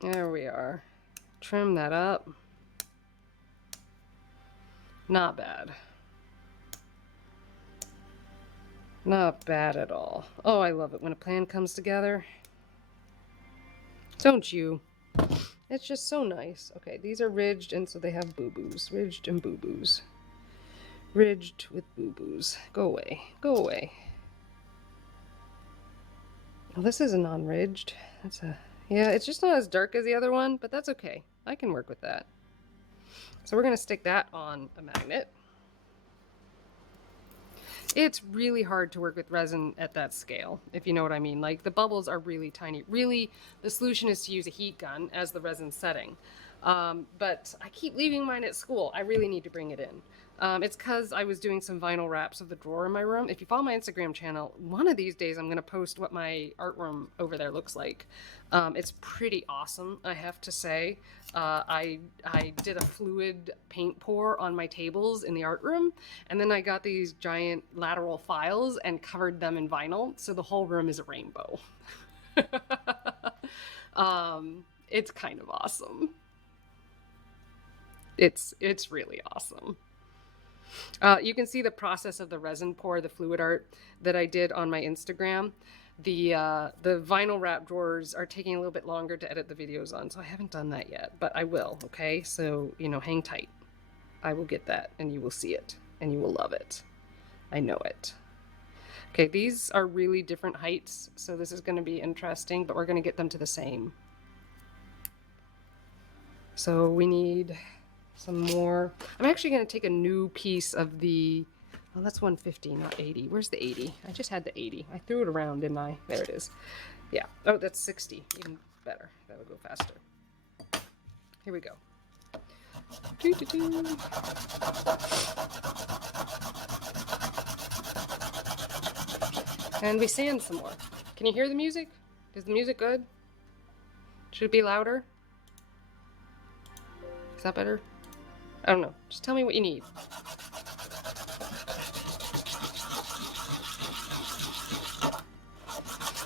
There we are. Trim that up. Not bad. Not bad at all. Oh, I love it when a plan comes together. Don't you? It's just so nice. Okay, these are ridged, and so they have boo-boos. Ridged and boo-boos. Ridged with boo-boos. Go away. Go away. Well, this is a non-ridged. That's a... Yeah, it's just not as dark as the other one, but that's okay. I can work with that. So we're going to stick that on a magnet. It's really hard to work with resin at that scale, if you know what I mean. Like, the bubbles are really tiny. Really, the solution is to use a heat gun as the resin setting. But I keep leaving mine at school. I really need to bring it in. It's because I was doing some vinyl wraps of the drawer in my room. If you follow my Instagram channel, one of these days I'm going to post what my art room over there looks like. It's pretty awesome, I have to say. I did a fluid paint pour on my tables in the art room, and then I got these giant lateral files and covered them in vinyl, so the whole room is a rainbow. It's kind of awesome. It's really awesome. You can see the process of the resin pour, the fluid art that I did on my Instagram. The vinyl wrap drawers are taking a little bit longer to edit the videos on, so I haven't done that yet, but I will, okay? So, you know, hang tight. I will get that, and you will see it, and you will love it. I know it. Okay, these are really different heights, so this is going to be interesting, but we're going to get them to the same. So we need some more. I'm actually going to take a new piece of the, oh, that's 150, not 80. Where's the 80? I just had the 80. I threw it around, didn't I? There it is. Yeah. Oh, that's 60. Even better. That would go faster. Here we go. Doo-doo-doo. And we sand some more. Can you hear the music? Is the music good? Should it be louder? Is that better? I don't know. Just tell me what you need.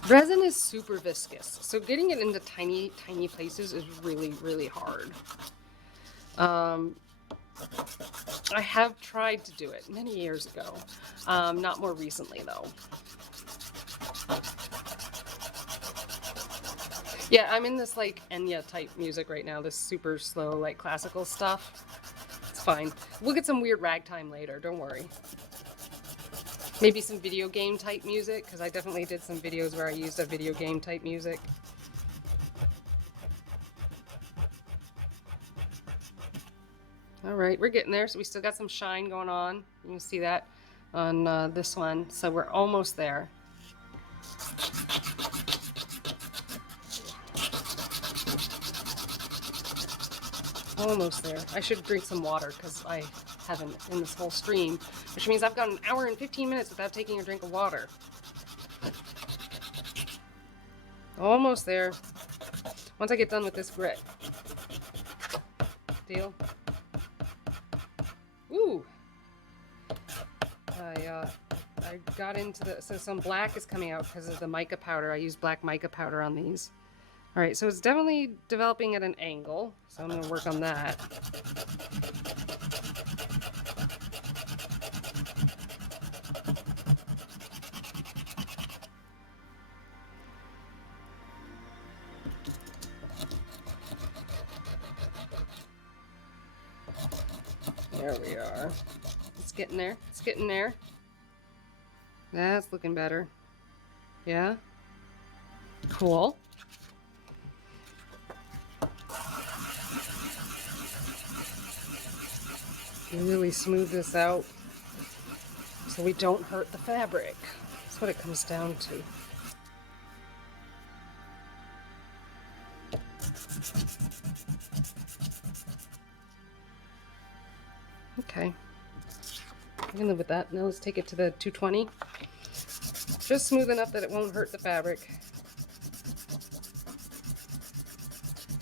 Resin is super viscous, so getting it into tiny, tiny places is really, really hard. I have tried to do it many years ago. Not more recently, though. Yeah, I'm in this, like, Enya type music right now, this super slow, like, classical stuff. It's fine. We'll get some weird ragtime later, don't worry. Maybe some video game type music, because I definitely did some videos where I used a video game type music. All right, we're getting there. So we still got some shine going on. You can see that on this one. So we're almost there. Almost there. I should drink some water because I haven't in this whole stream, which means I've gone an hour and 15 minutes without taking a drink of water. Almost there. Once I get done with this grit. Deal? Ooh! I got into the, so some black is coming out because of the mica powder. I used black mica powder on these. All right, so it's definitely developing at an angle, so I'm gonna work on that. There we are. It's getting there. It's getting there. That's looking better. Yeah? Cool. Really smooth this out so we don't hurt the fabric. That's what it comes down to. Okay. I can live with that. Now let's take it to the 220. Just smooth enough that it won't hurt the fabric.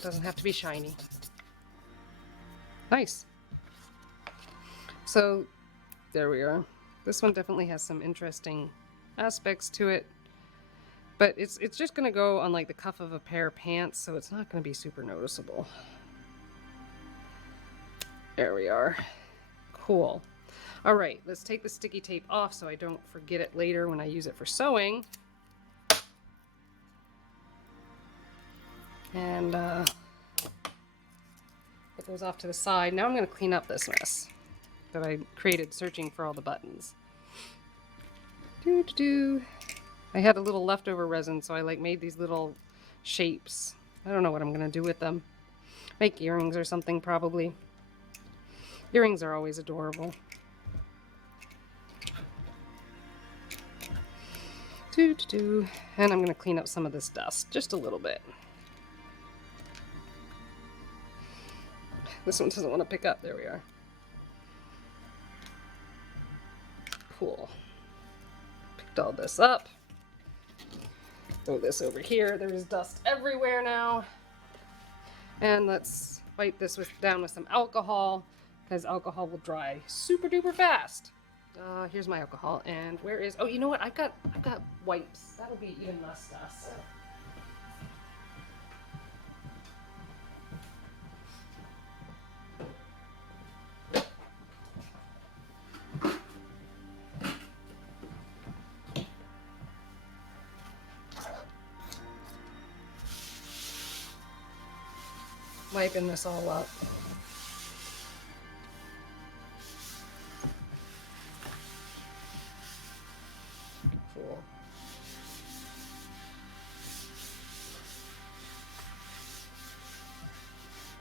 Doesn't have to be shiny. Nice. So there we are. This one definitely has some interesting aspects to it, but it's just gonna go on like the cuff of a pair of pants, so it's not gonna be super noticeable. There we are. Cool. All right, let's take the sticky tape off so I don't forget it later when I use it for sewing. And put those off to the side. Now I'm going to clean up this mess that I created searching for all the buttons. I had a little leftover resin, so I like made these little shapes. I don't know what I'm going to do with them. Make earrings or something, probably. Earrings are always adorable. And I'm going to clean up some of this dust, just a little bit. This one doesn't want to pick up. There we are. Cool. Picked all this up. Throw this over here. There's dust everywhere now. And let's wipe this down with some alcohol, because alcohol will dry super duper fast. Here's my alcohol, and where is? Oh, you know what? I've got wipes. That'll be even less dust. Wiping this all up. Cool.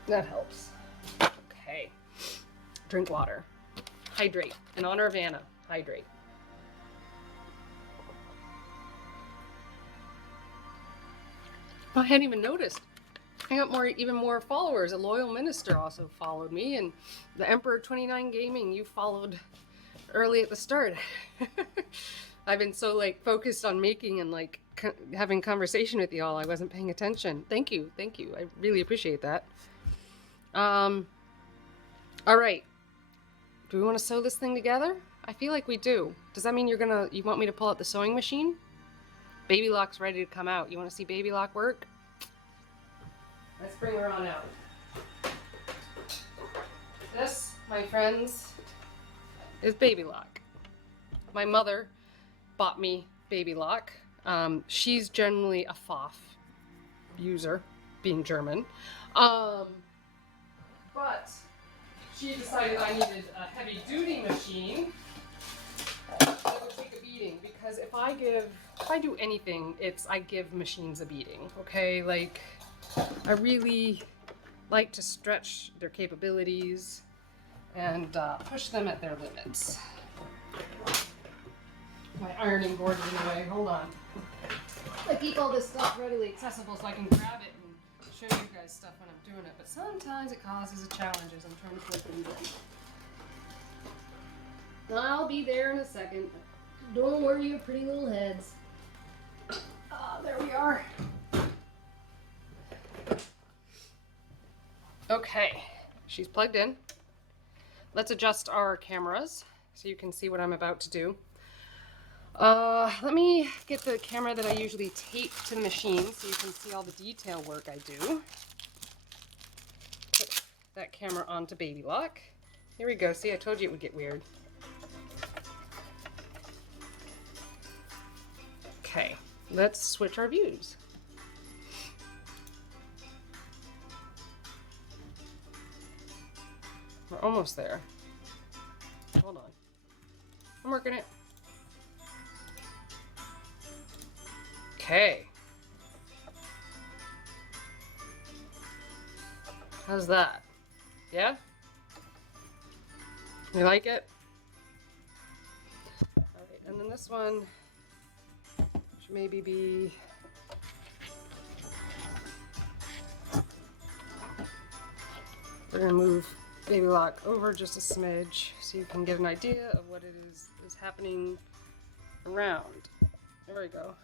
That helps. Okay. Drink water. Hydrate. In honor of Anna, hydrate. I hadn't even noticed. I got even more followers. A loyal minister also followed me, and the Emperor 29 Gaming, you followed early at the start. I've been so like focused on making and like having conversation with y'all, I wasn't paying attention. Thank you, thank you. I really appreciate that. All right. Do we want to sew this thing together? I feel like we do. Does that mean you want me to pull out the sewing machine? Baby Lock's ready to come out. You want to see Baby Lock work? Let's bring her on out. This, my friends, is Baby Lock. My mother bought me Baby Lock. She's generally a FOF user, being German. But she decided I needed a heavy-duty machine that would take a beating, because if I do anything, I give machines a beating, okay? Like, I really like to stretch their capabilities and push them at their limits. My ironing board is in the way. Hold on. I keep all this stuff readily accessible so I can grab it and show you guys stuff when I'm doing it, but sometimes it causes a challenge as I'm trying to flip it in. I'll be there in a second. Don't worry your pretty little heads. There we are. Okay, she's plugged in. Let's adjust our cameras so you can see what I'm about to do. Let me get the camera that I usually tape to the machine so you can see all the detail work I do. Put that camera onto baby lock. Here we go. See, I told you it would get weird. Okay, let's switch our views. We're almost there. Hold on. I'm working it. Okay. How's that? Yeah? You like it? Alright, and then this one should maybe be... We're gonna move baby lock over just a smidge so you can get an idea of what it is happening around. There we go.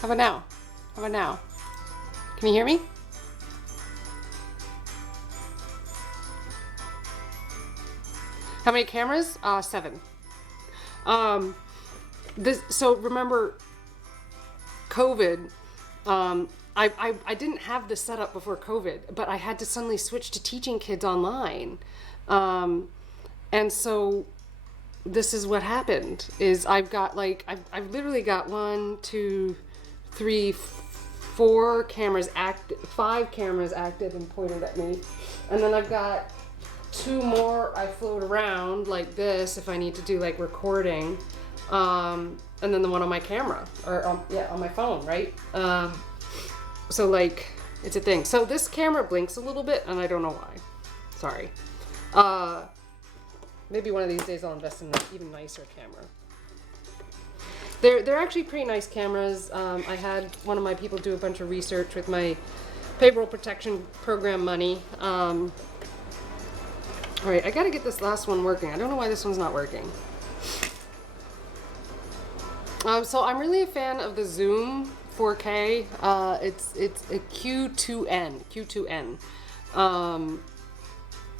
How about now? How about now? Can you hear me? How many cameras? 7. So remember COVID, I didn't have this set up before COVID, but I had to suddenly switch to teaching kids online. And so this is what happened, is I've got like, I've literally got 1, 2, 3, 4 cameras active, 5 cameras active and pointed at me. And then I've got 2 more I float around like this if I need to do like recording. And then the one on my camera, or on my phone, right? So like, it's a thing. So this camera blinks a little bit and I don't know why. Sorry. Maybe one of these days I'll invest in an even nicer camera. They're actually pretty nice cameras. I had one of my people do a bunch of research with my payroll protection program money. All right, I gotta get this last one working. I don't know why this one's not working. So I'm really a fan of the Zoom 4K. It's a Q2N.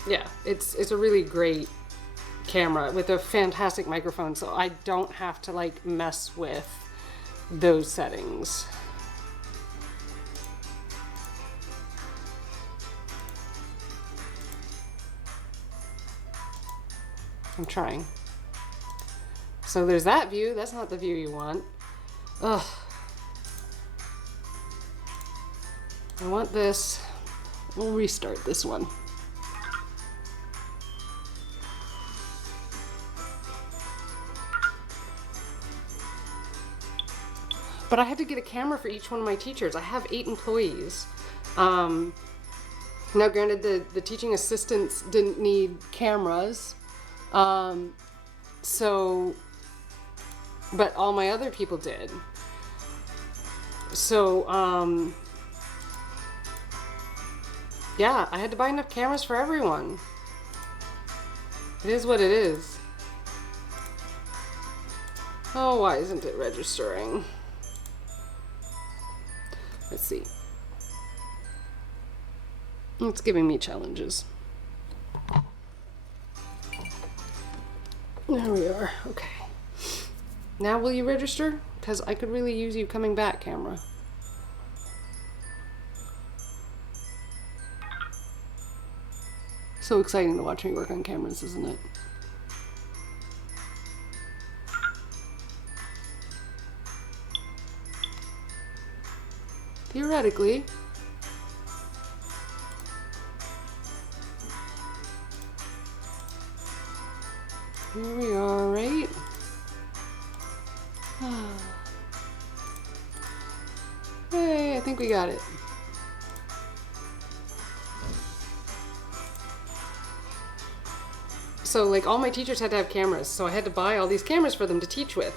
Yeah, it's a really great camera with a fantastic microphone, so I don't have to like mess with those settings. I'm trying. So there's that view. That's not the view you want. Ugh. I want this. We'll restart this one. But I had to get a camera for each one of my teachers. I have 8 employees. Now granted, the teaching assistants didn't need cameras. But all my other people did. So, Yeah, I had to buy enough cameras for everyone. It is what it is. Oh, why isn't it registering? Let's see. It's giving me challenges. There we are. Okay. Now will you register? Because I could really use you coming back, camera. So exciting to watch me work on cameras, isn't it? Theoretically. Here we are, right? Hey, I think we got it. So like all my teachers had to have cameras, so I had to buy all these cameras for them to teach with.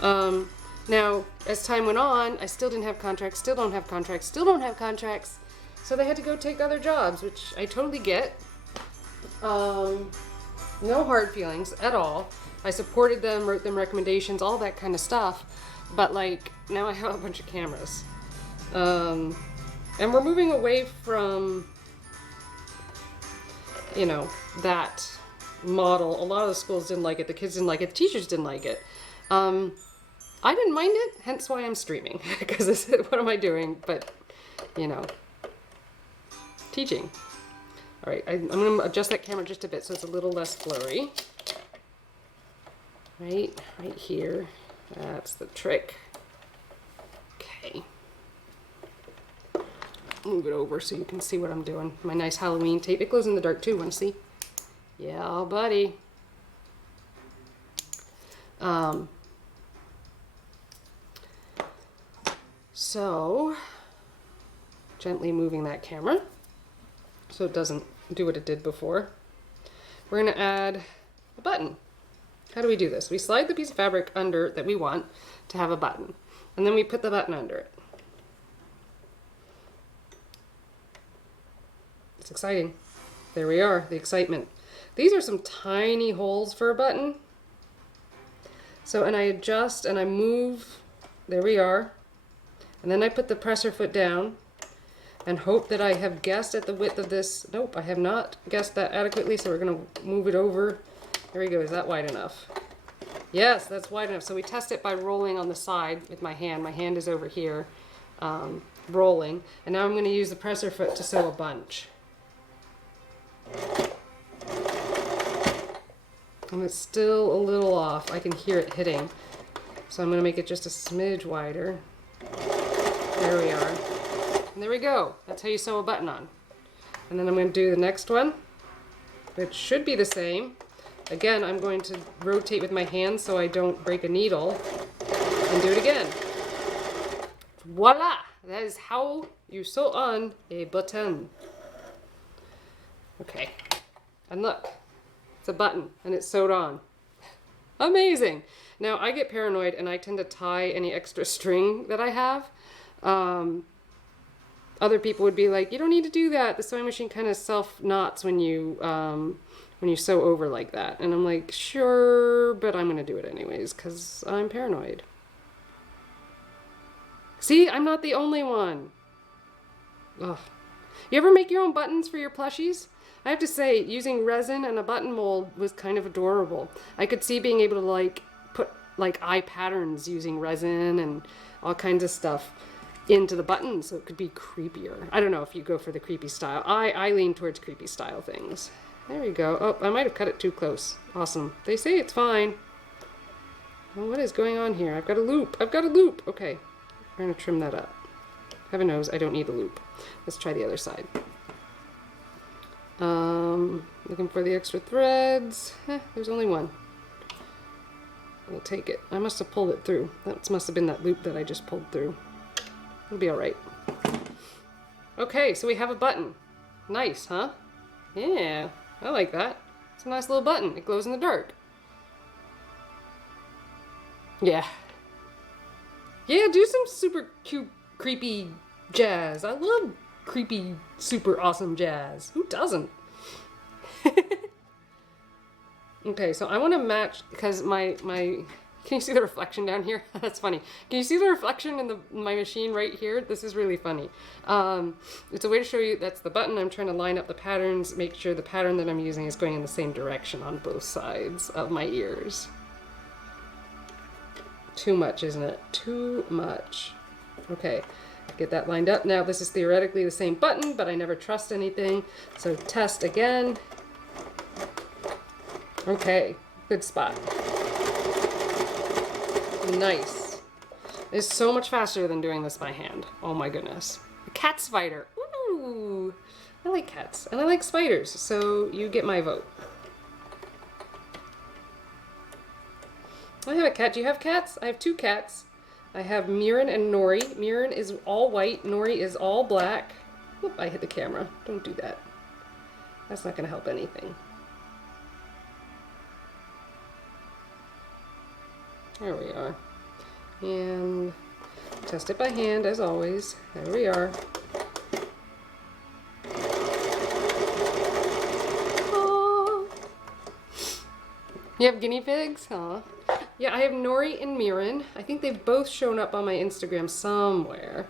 Now, as time went on, I still didn't have contracts, still don't have contracts, still don't have contracts. So they had to go take other jobs, which I totally get. No hard feelings at all. I supported them, wrote them recommendations, all that kind of stuff. But like, now I have a bunch of cameras. And we're moving away from, you know, that model. A lot of the schools didn't like it, the kids didn't like it, the teachers didn't like it. I didn't mind it, hence why I'm streaming, because what am I doing but, you know, teaching. All right, I'm going to adjust that camera just a bit so it's a little less blurry. Right here. That's the trick. Okay. Move it over so you can see what I'm doing. My nice Halloween tape. It glows in the dark too, want to see? Yeah, buddy. So, gently moving that camera so it doesn't do what it did before. We're going to add a button. How do we do this? We slide the piece of fabric under that we want to have a button, and then we put the button under it. It's exciting. There we are, the excitement. These are some tiny holes for a button. So, and I adjust and I move, there we are. And then I put the presser foot down and hope that I have guessed at the width of this. Nope, I have not guessed that adequately, so we're gonna move it over. There we go, is that wide enough? Yes, that's wide enough. So we test it by rolling on the side with my hand. My hand is over here, rolling. And now I'm gonna use the presser foot to sew a bunch. And it's still a little off. I can hear it hitting. So I'm gonna make it just a smidge wider. There we are. And there we go. That's how you sew a button on. And then I'm going to do the next one, which should be the same. Again, I'm going to rotate with my hand so I don't break a needle. And do it again. Voila! That is how you sew on a button. Okay. And look. It's a button and it's sewed on. Amazing! Now, I get paranoid and I tend to tie any extra string that I have. Other people would be like, you don't need to do that. The sewing machine kind of self-knots when you sew over like that. And I'm like, sure, but I'm going to do it anyways because I'm paranoid. See, I'm not the only one. Ugh. You ever make your own buttons for your plushies? I have to say, using resin and a button mold was kind of adorable. I could see being able to like put like eye patterns using resin and all kinds of stuff into the buttons so it could be creepier. I don't know if you go for the creepy style. I lean towards creepy style things. There we go. Oh, I might have cut it too close. Awesome. They say it's fine. Well, what is going on here? I've got a loop. I've got a loop. Okay. We're going to trim that up. Heaven knows I don't need a loop. Let's try the other side. Looking for the extra threads. There's only one. We'll take it. I must have pulled it through. That must have been that loop that I just pulled through. It'll be alright. Okay, so we have a button. Nice, huh? Yeah, I like that. It's a nice little button. It glows in the dark. Yeah. Yeah, do some super cute, creepy jazz. I love creepy, super awesome jazz. Who doesn't? Okay, so I want to match, because my can you see the reflection down here? That's funny. Can you see the reflection in my machine right here? This is really funny. It's a way to show you that's the button. I'm trying to line up the patterns, make sure the pattern that I'm using is going in the same direction on both sides of my ears. Too much, isn't it? Too much. Okay, get that lined up. Now this is theoretically the same button, but I never trust anything. So test again. Okay, good spot. Nice. It's so much faster than doing this by hand. Oh my goodness. A cat spider. Ooh, I like cats and I like spiders, so you get my vote. I have a cat. Do you have cats? I have two cats. I have Mirren and Nori. Mirren is all white. Nori is all black. Whoop, I hit the camera. Don't do that. That's not going to help anything. There we are. And test it by hand as always. There we are. Aww. You have guinea pigs? Huh? Yeah, I have Nori and Mirren. I think they've both shown up on my Instagram somewhere.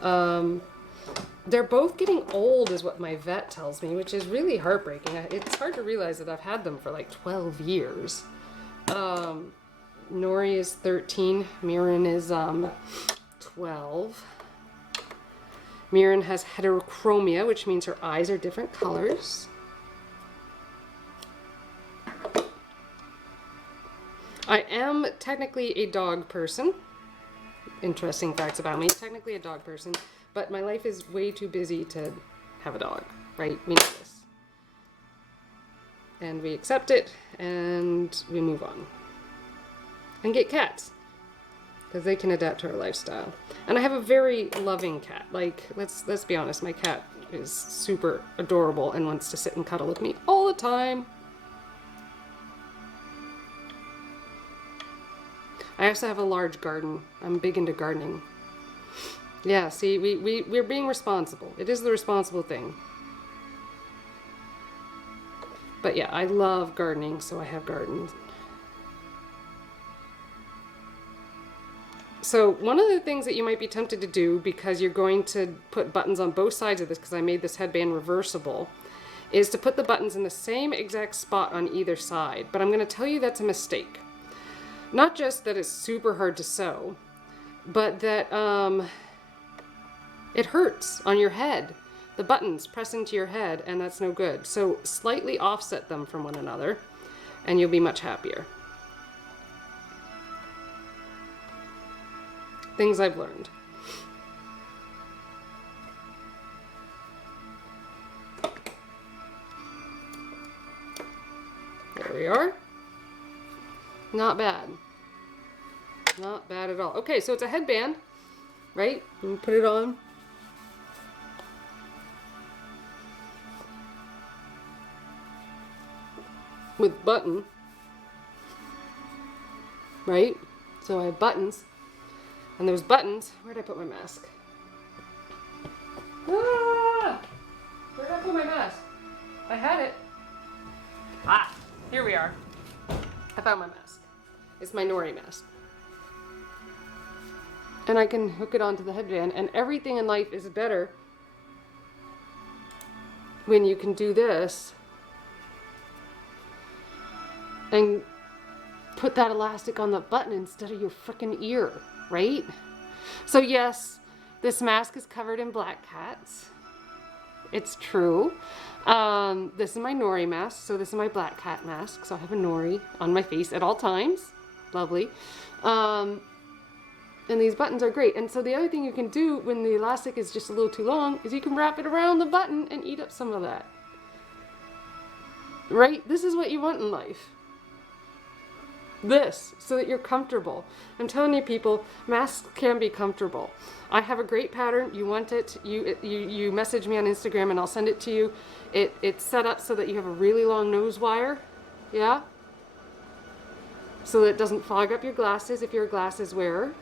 They're both getting old is what my vet tells me, which is really heartbreaking. It's hard to realize that I've had them for like 12 years. Nori is 13. Mirren is 12. Mirren has heterochromia, which means her eyes are different colors. I am technically a dog person. Interesting facts about me. Technically a dog person, but my life is way too busy to have a dog, right? We know this. And we accept it, and we move on. And get cats, because they can adapt to our lifestyle. And I have a very loving cat. Like, let's be honest, my cat is super adorable and wants to sit and cuddle with me all the time. I also have a large garden. I'm big into gardening. Yeah, see, we're being responsible. It is the responsible thing. But yeah, I love gardening, so I have gardens. So one of the things that you might be tempted to do, because you're going to put buttons on both sides of this, because I made this headband reversible, is to put the buttons in the same exact spot on either side. But I'm going to tell you that's a mistake. Not just that it's super hard to sew, but that it hurts on your head. The buttons press into your head, and that's no good. So slightly offset them from one another, and you'll be much happier. Things I've learned. There we are. Not bad. Not bad at all. Okay, so it's a headband, right? You put it on. With button. Right? So I have buttons. And those buttons, where did I put my mask? Ah! Where did I put my mask? I had it. Ah, here we are. I found my mask. It's my Nori mask. And I can hook it onto the headband, and everything in life is better when you can do this and put that elastic on the button instead of your frickin' ear. Right? So yes, this mask is covered in black cats. It's true. This is my Nori mask, so this is my black cat mask. So I have a Nori on my face at all times. Lovely. And these buttons are great. And so the other thing you can do when the elastic is just a little too long is you can wrap it around the button and eat up some of that. Right? This is what you want in life. This, so that you're comfortable. I'm telling you people, masks can be comfortable. I have a great pattern. You want it, you message me on Instagram and I'll send it to you. It's set up so that you have a really long nose wire, yeah? So that it doesn't fog up your glasses if you're a glasses wearer.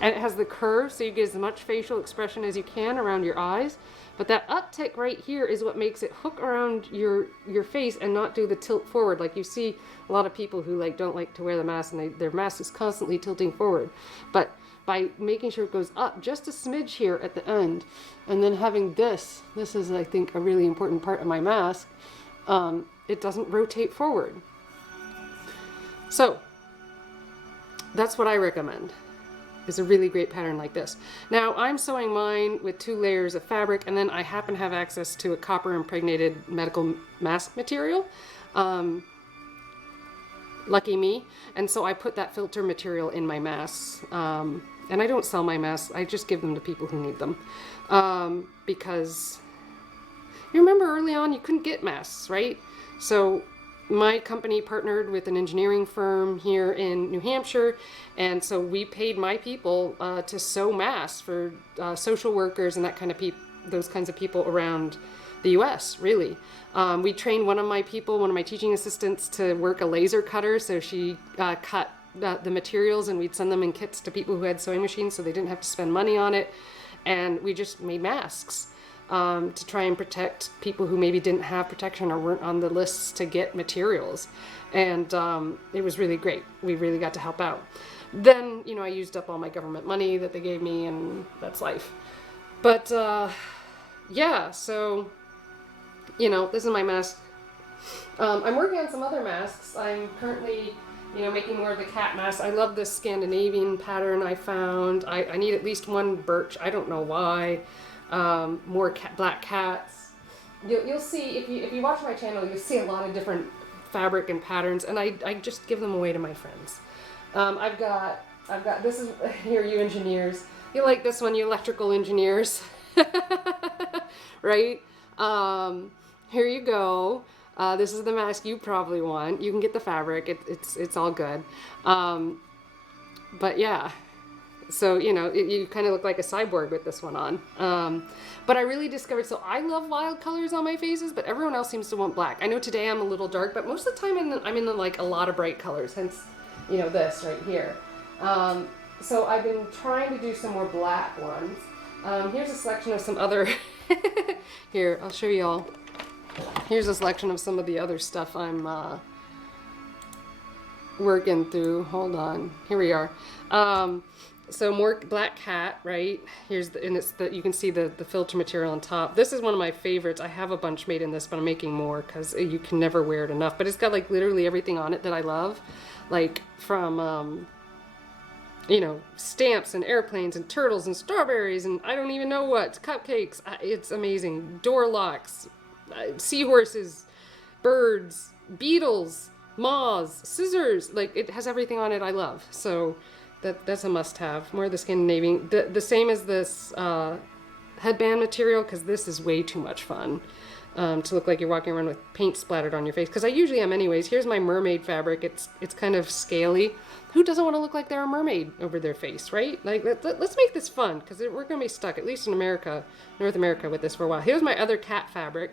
And it has the curve, so you get as much facial expression as you can around your eyes. But that uptick right here is what makes it hook around your face and not do the tilt forward. Like you see a lot of people who like don't like to wear the mask and their mask is constantly tilting forward. But by making sure it goes up just a smidge here at the end, and then having this is I think a really important part of my mask, it doesn't rotate forward. So that's what I recommend. Is a really great pattern like this. Now I'm sewing mine with 2 layers of fabric, and then I happen to have access to a copper impregnated medical mask material. Lucky me. And so I put that filter material in my masks. And I don't sell my masks, I just give them to people who need them. Because you remember early on you couldn't get masks, right? So my company partnered with an engineering firm here in New Hampshire, and so we paid my people to sew masks for social workers and that kind of those kinds of people around the U.S. Really, we trained one of my teaching assistants, to work a laser cutter, so she cut the materials, and we'd send them in kits to people who had sewing machines, so they didn't have to spend money on it, and we just made masks. To try and protect people who maybe didn't have protection or weren't on the lists to get materials. And it was really great. We really got to help out. Then, you know, I used up all my government money that they gave me, and that's life. But yeah, so, you know, this is my mask. I'm working on some other masks. I'm currently, you know, making more of the cat mask. I love this Scandinavian pattern I found. I need at least one birch. I don't know why. More black cats. You'll see, if you watch my channel, you'll see a lot of different fabric and patterns, and I just give them away to my friends. I've got this is here, you engineers. You like this one, you electrical engineers, right? Here you go. This is the mask you probably want. You can get the fabric. It's all good. But yeah. So, you know, you kind of look like a cyborg with this one on. But I really discovered, so I love wild colors on my faces, but everyone else seems to want black. I know today I'm a little dark, but most of the time I'm in like a lot of bright colors, hence, you know, this right here. So I've been trying to do some more black ones. Here's a selection of some other, here, I'll show you all. Here's a selection of some of the other stuff I'm working through. Hold on, here we are. So more black cat, right? Here's and you can see the filter material on top. This is one of my favorites. I have a bunch made in this, but I'm making more because you can never wear it enough. But it's got like literally everything on it that I love, like from you know, stamps and airplanes and turtles and strawberries and I don't even know what, cupcakes. It's amazing. Door locks, seahorses, birds, beetles, moths, scissors. Like it has everything on it I love. So that's a must-have. More of the Scandinavian. The same as this headband material, because this is way too much fun to look like you're walking around with paint splattered on your face. Because I usually am anyways. Here's my mermaid fabric. It's kind of scaly. Who doesn't want to look like they're a mermaid over their face, right? Like let's make this fun, because we're going to be stuck, at least in America, North America, with this for a while. Here's my other cat fabric.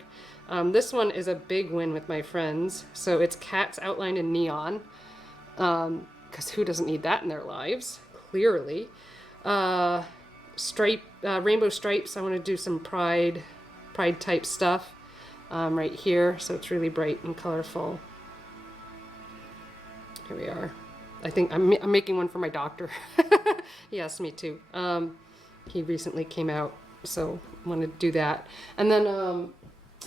This one is a big win with my friends. So it's cats outlined in neon. Because who doesn't need that in their lives? Clearly. Rainbow stripes. I want to do some pride type stuff right here. So it's really bright and colorful. Here we are. I think I'm making one for my doctor. He asked me to. He recently came out, so I want to do that. And then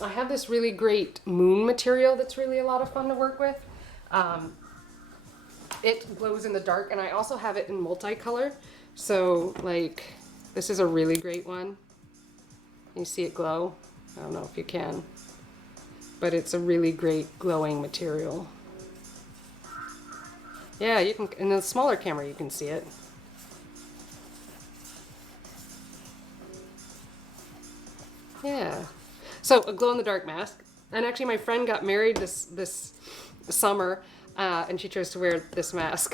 I have this really great moon material that's really a lot of fun to work with. It glows in the dark, and I also have it in multicolor. So, like, this is a really great one. You see it glow? I don't know if you can. But it's a really great glowing material. Yeah, you can, in the smaller camera you can see it. Yeah. So, a glow-in-the-dark mask. And actually my friend got married this summer. And she chose to wear this mask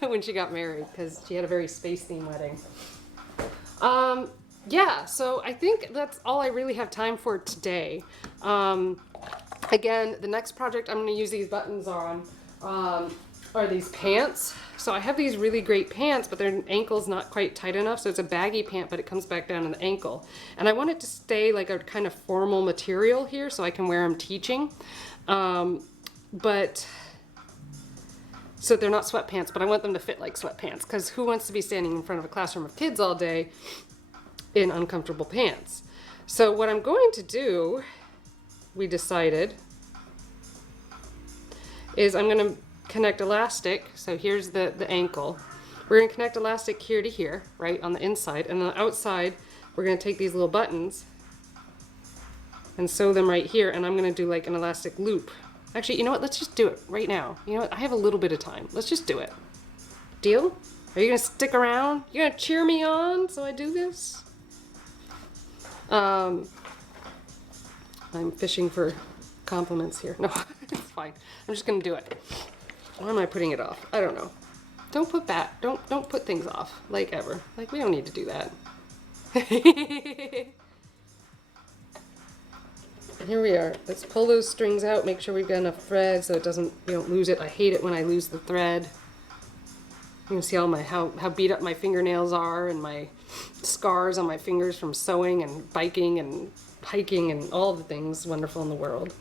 when she got married because she had a very space-themed wedding. Yeah, so I think that's all I really have time for today. Again, the next project I'm going to use these buttons on are are these pants. So I have these really great pants, but their ankle's not quite tight enough. So it's a baggy pant, but it comes back down to the ankle. And I want it to stay like a kind of formal material here so I can wear them teaching. So they're not sweatpants, but I want them to fit like sweatpants, because who wants to be standing in front of a classroom of kids all day in uncomfortable pants? So what I'm going to do, we decided, is I'm going to connect elastic. So here's the ankle. We're going to connect elastic here to here, right, on the inside. And on the outside, we're going to take these little buttons and sew them right here. And I'm going to do like an elastic loop. Actually, you know what? Let's just do it right now. You know what? I have a little bit of time. Let's just do it. Deal? Are you going to stick around? You going to cheer me on so I do this? I'm fishing for compliments here. No, it's fine. I'm just going to do it. Why am I putting it off? I don't know. Don't put that. Don't put things off, like, ever. Like, we don't need to do that. Here we are. Let's pull those strings out, make sure we've got enough thread so it doesn't, you don't lose it. I hate it when I lose the thread. You can see all my how beat up my fingernails are, and my scars on my fingers from sewing and biking and hiking and all the things wonderful in the world.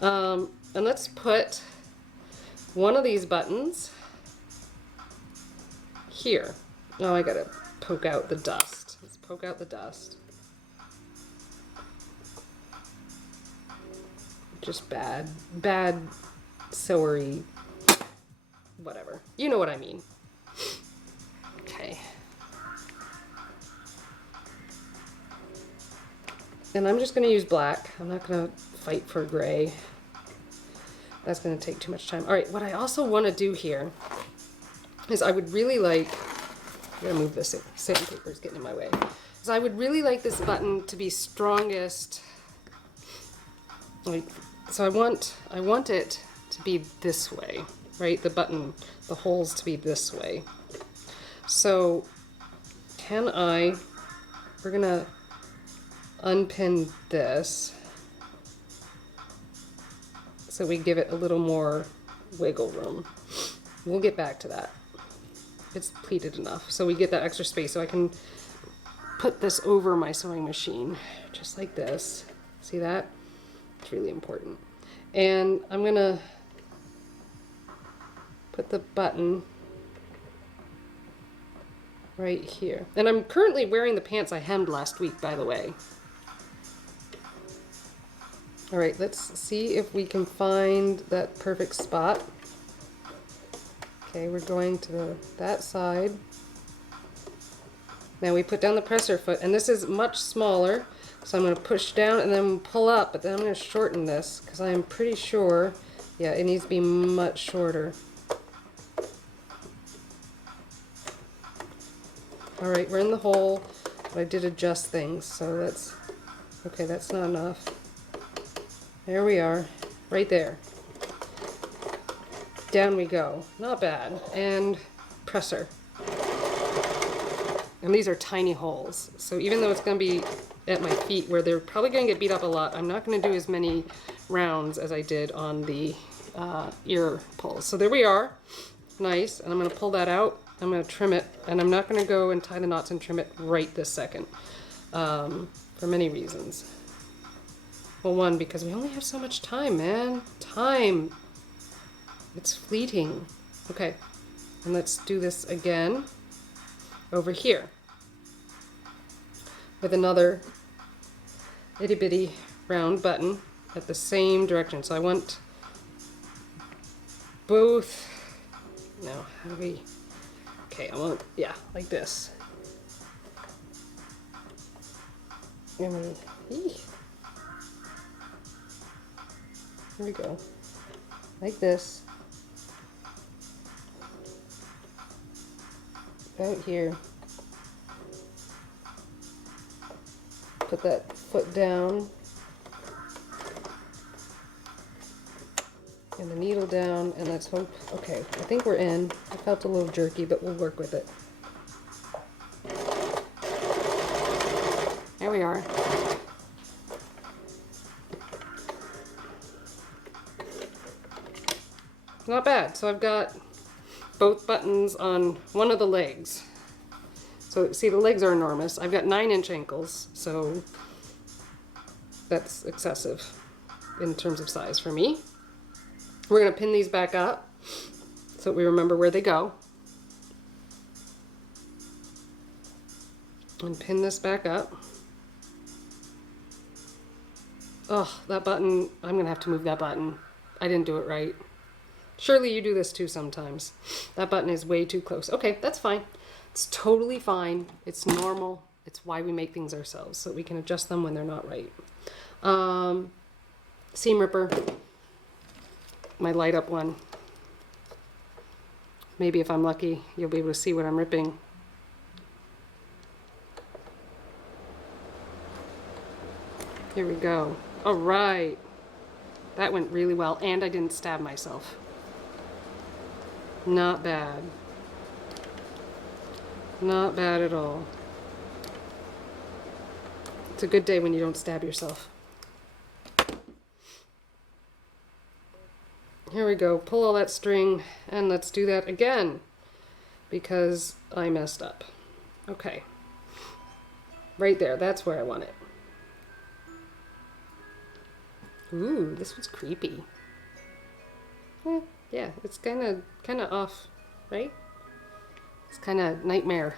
And let's put one of these buttons here. Oh, I gotta poke out the dust. Let's poke out the dust. Just bad sewery, whatever. You know what I mean. Okay. And I'm just gonna use black. I'm not gonna fight for gray. That's gonna take too much time. All right, what I also wanna do here is I would really like, I'm gonna move this sandpaper is getting in my way. Is I would really like this button to be strongest, like, so I want it to be this way, right? The button, the holes to be this way. So we're gonna unpin this so we give it a little more wiggle room. We'll get back to that. It's pleated enough, so we get that extra space so I can put this over my sewing machine, just like this. See that? It's really important. And I'm gonna put the button right here. And I'm currently wearing the pants I hemmed last week, by the way. All right, let's see if we can find that perfect spot. Okay, we're going to that side. Now we put down the presser foot, and this is much smaller. So I'm going to push down and then pull up, but then I'm going to shorten this because I am pretty sure, yeah, it needs to be much shorter. All right, we're in the hole, but I did adjust things, so that's, okay, that's not enough. There we are, right there. Down we go, not bad, and presser. And these are tiny holes, so even though it's going to be at my feet where they're probably going to get beat up a lot, I'm not going to do as many rounds as I did on the ear pulls. So there we are, nice, and I'm going to pull that out, I'm going to trim it, and I'm not going to go and tie the knots and trim it right this second, for many reasons. Well, one, because we only have so much time, man. Time. It's fleeting. Okay, and let's do this again over here with another itty bitty round button at the same direction. So I want both. Now, how do we, okay, I want, yeah, like this. And here we go, like this. Out here. Put that foot down. And the needle down, and let's hope, okay, I think we're in. I felt a little jerky, but we'll work with it. There we are. Not bad. So I've got both buttons on one of the legs. So see, the legs are enormous. I've got 9-inch ankles, so that's excessive in terms of size for me. We're gonna pin these back up so that we remember where they go. And pin this back up. Oh, that button, I'm gonna have to move that button. I didn't do it right. Surely you do this too sometimes. That button is way too close. Okay, that's fine. It's totally fine. It's normal. It's why we make things ourselves, so we can adjust them when they're not right. Seam ripper, my light up one. Maybe if I'm lucky, you'll be able to see what I'm ripping. Here we go. All right. That went really well, and I didn't stab myself. Not bad. Not bad at all. It's a good day when you don't stab yourself. Here we go. Pull all that string, and let's do that again because I messed up. Okay. Right there. That's where I want it. Ooh, this was creepy. Yeah, it's kind of off, right? It's kind of nightmare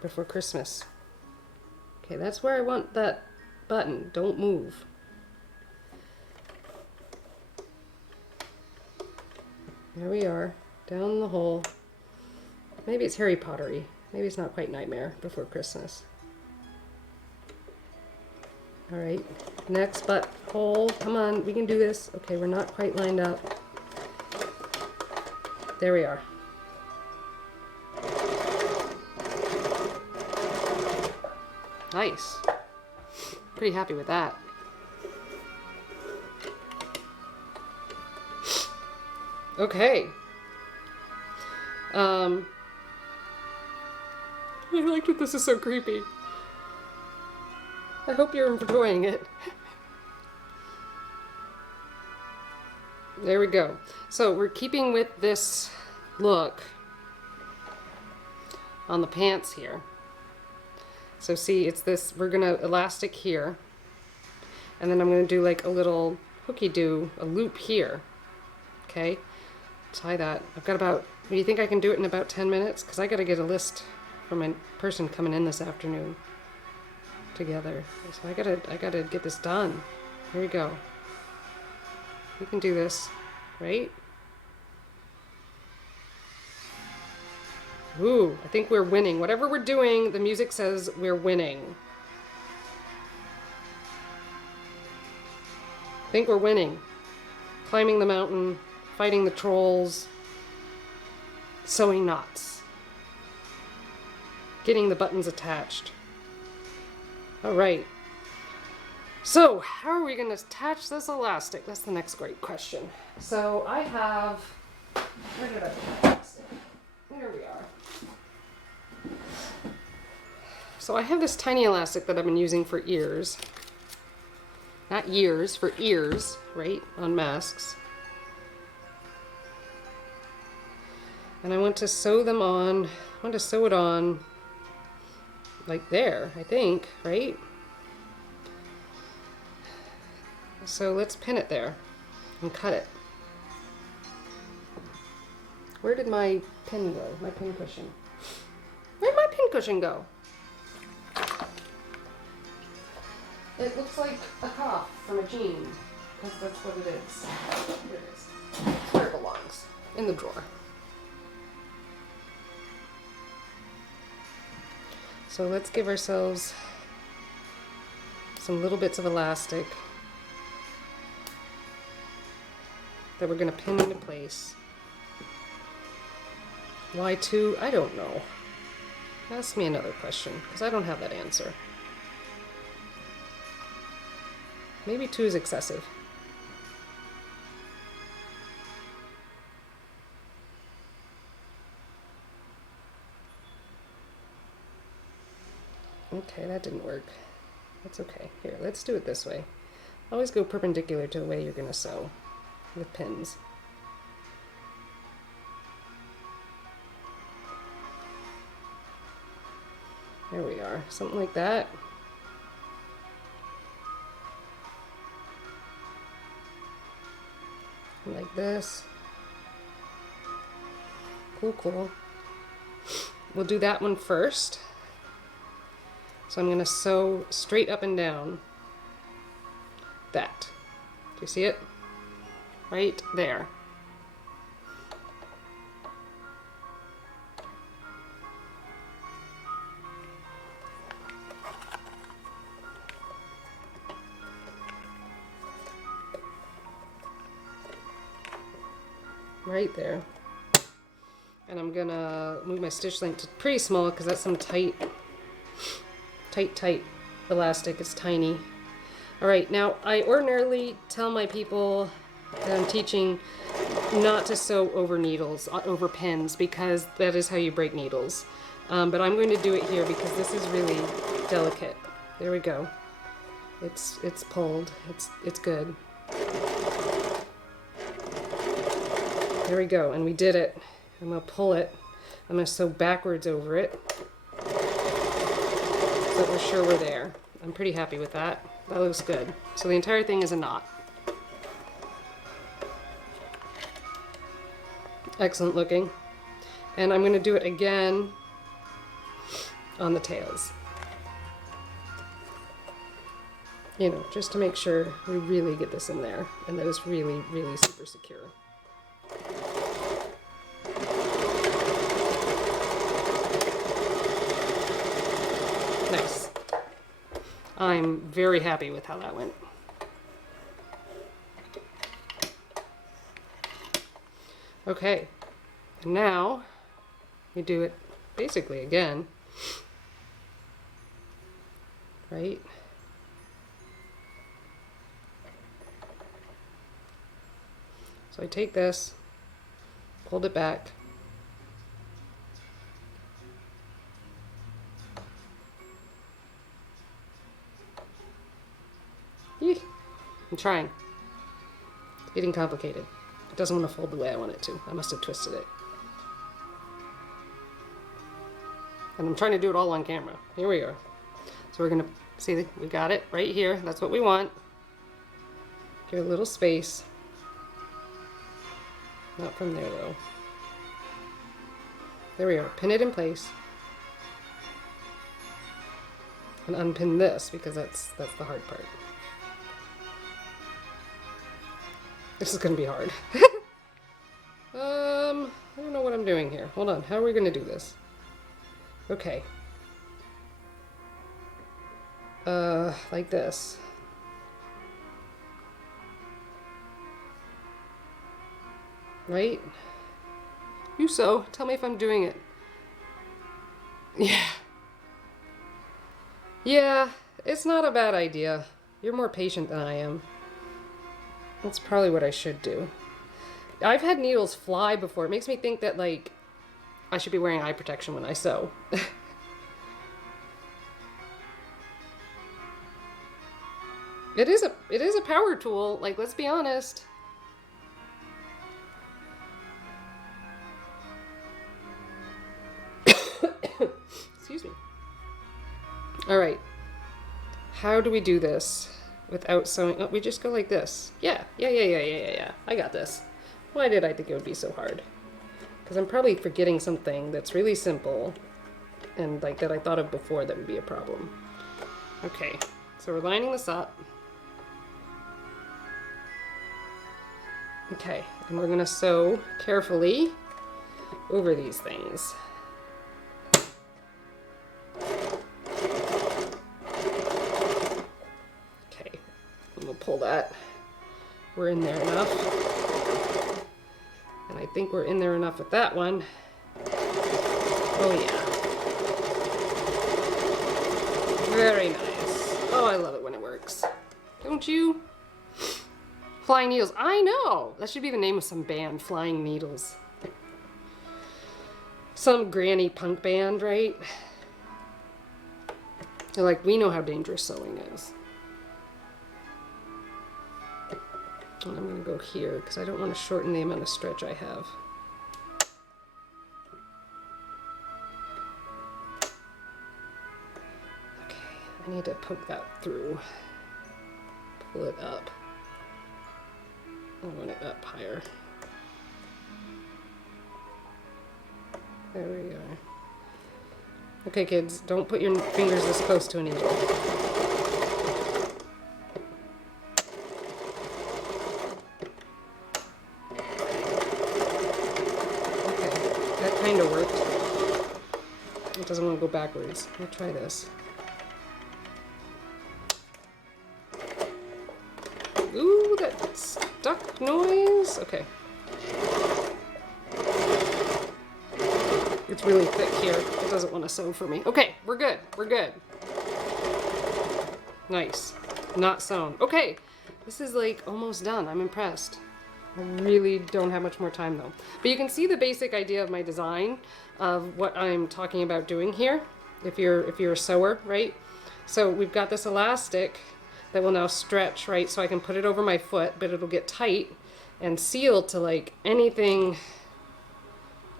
before Christmas. Okay, that's where I want that button. Don't move. There we are, down the hole. Maybe it's Harry Pottery. Maybe it's not quite nightmare before Christmas. All right, next butthole. Come on, we can do this. Okay, we're not quite lined up. There we are. Nice. Pretty happy with that. Okay. I like that this is so creepy. I hope you're enjoying it. There we go. So we're keeping with this look on the pants here. So see, it's this, we're gonna elastic here, and then I'm gonna do like a little hooky-doo, a loop here. Okay, tie that. I've got about, do you think I can do it in about 10 minutes? Because I gotta get a list from a person coming in this afternoon together. So I gotta get this done. Here we go. We can do this, right? Ooh, I think we're winning. Whatever we're doing, the music says we're winning. I think we're winning. Climbing the mountain, fighting the trolls, sewing knots, getting the buttons attached. All right. So, how are we going to attach this elastic? That's the next great question. So, I have, where did I put the elastic? There we are. So I have this tiny elastic that I've been using for ears. Not years, for ears, right? On masks. And I want to sew them on. I want to sew it on like there, I think, right? So let's pin it there and cut it. Where did my pin go? My pin cushion. Where'd my pin cushion go? It looks like a cuff from a jean, because that's what it is. Here it is. It's where it belongs, in the drawer. So let's give ourselves some little bits of elastic that we're going to pin into place. Why 2? I don't know. Ask me another question, because I don't have that answer. Maybe 2 is excessive. Okay, that didn't work. That's okay. Here, let's do it this way. Always go perpendicular to the way you're going to sew with pins. There we are. Something like that. Like this. Cool, cool. We'll do that one first. So I'm going to sew straight up and down that. Do you see it? Right there. Right there. And I'm gonna move my stitch length to pretty small because that's some tight elastic. It's tiny. All right, now I ordinarily tell my people that I'm teaching not to sew over needles, over pins, because that is how you break needles. But I'm going to do it here because this is really delicate. There we go. It's pulled. It's good. There we go, and we did it. I'm gonna pull it. I'm gonna sew backwards over it so that we're sure we're there. I'm pretty happy with that. That looks good. So the entire thing is a knot. Excellent looking. And I'm gonna do it again on the tails. You know, just to make sure we really get this in there and that it's really, really super secure. Nice. I'm very happy with how that went. Okay, and now we do it basically again, right? So I take this, pulled it back, I'm trying. It's getting complicated. It doesn't want to fold the way I want it to. I must have twisted it. And I'm trying to do it all on camera. Here we are. So we're going to see, we got it right here. That's what we want. Give it a little space. Not from there though. There we are. Pin it in place. And unpin this because that's the hard part. This is going to be hard. I don't know what I'm doing here. Hold on. How are we going to do this? Okay. Like this. Right? You sew. Tell me if I'm doing it. Yeah. Yeah, it's not a bad idea. You're more patient than I am. That's probably what I should do. I've had needles fly before. It makes me think that, like, I should be wearing eye protection when I sew. It is a power tool, like, let's be honest. Excuse me. All right. How do we do this without sewing? Oh, we just go like this. Yeah. I got this. Why did I think it would be so hard? Because I'm probably forgetting something that's really simple and like that I thought of before that would be a problem. Okay. So we're lining this up. Okay. And we're going to sew carefully over these things. Pull that. We're in there enough. And I think we're in there enough with that one. Oh yeah. Very nice. Oh, I love it when it works. Don't you? Flying Needles. I know! That should be the name of some band, Flying Needles. Some granny punk band, right? They're like, we know how dangerous sewing is. And I'm going to go here because I don't want to shorten the amount of stretch I have. I need to poke that through. Pull it up. I want it up higher. There we go. Okay, kids, don't put your fingers this close to a needle. Okay, that kind of worked. It doesn't want to go backwards. We'll try this. Ooh, that stuck noise. Okay. It's really thick here. It doesn't want to sew for me. Okay, we're good. We're good. Nice. Not sewn. Okay, this is like almost done. I'm impressed. I really don't have much more time though. But you can see the basic idea of my design of what I'm talking about doing here. If you're a sewer, right? So we've got this elastic that will now stretch, right? So I can put it over my foot, but it'll get tight and sealed to like anything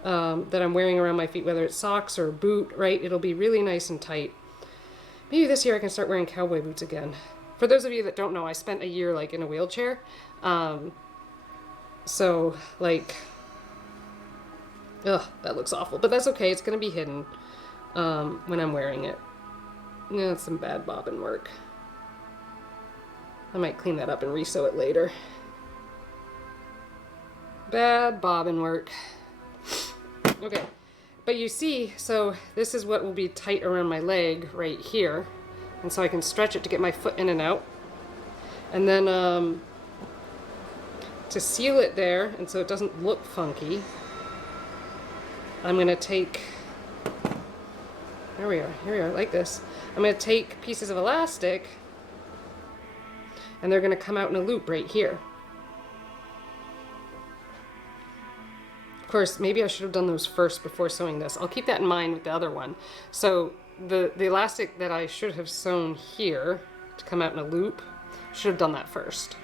that I'm wearing around my feet, whether it's socks or a boot, right? It'll be really nice and tight. Maybe this year I can start wearing cowboy boots again. For those of you that don't know, I spent a year like in a wheelchair. So like, ugh, that looks awful, but that's okay. It's gonna be hidden when I'm wearing it. Yeah, it's some bad bobbin work. I might clean that up and re-sew it later. Bad bobbin work. Okay, but you see, so this is what will be tight around my leg right here. And so I can stretch it to get my foot in and out. And then to seal it there, and so it doesn't look funky, I'm gonna take, here we are, like this. I'm gonna take pieces of elastic and they're gonna come out in a loop right here. Of course, maybe I should have done those first before sewing this. I'll keep that in mind with the other one. So the elastic that I should have sewn here to come out in a loop, should have done that first.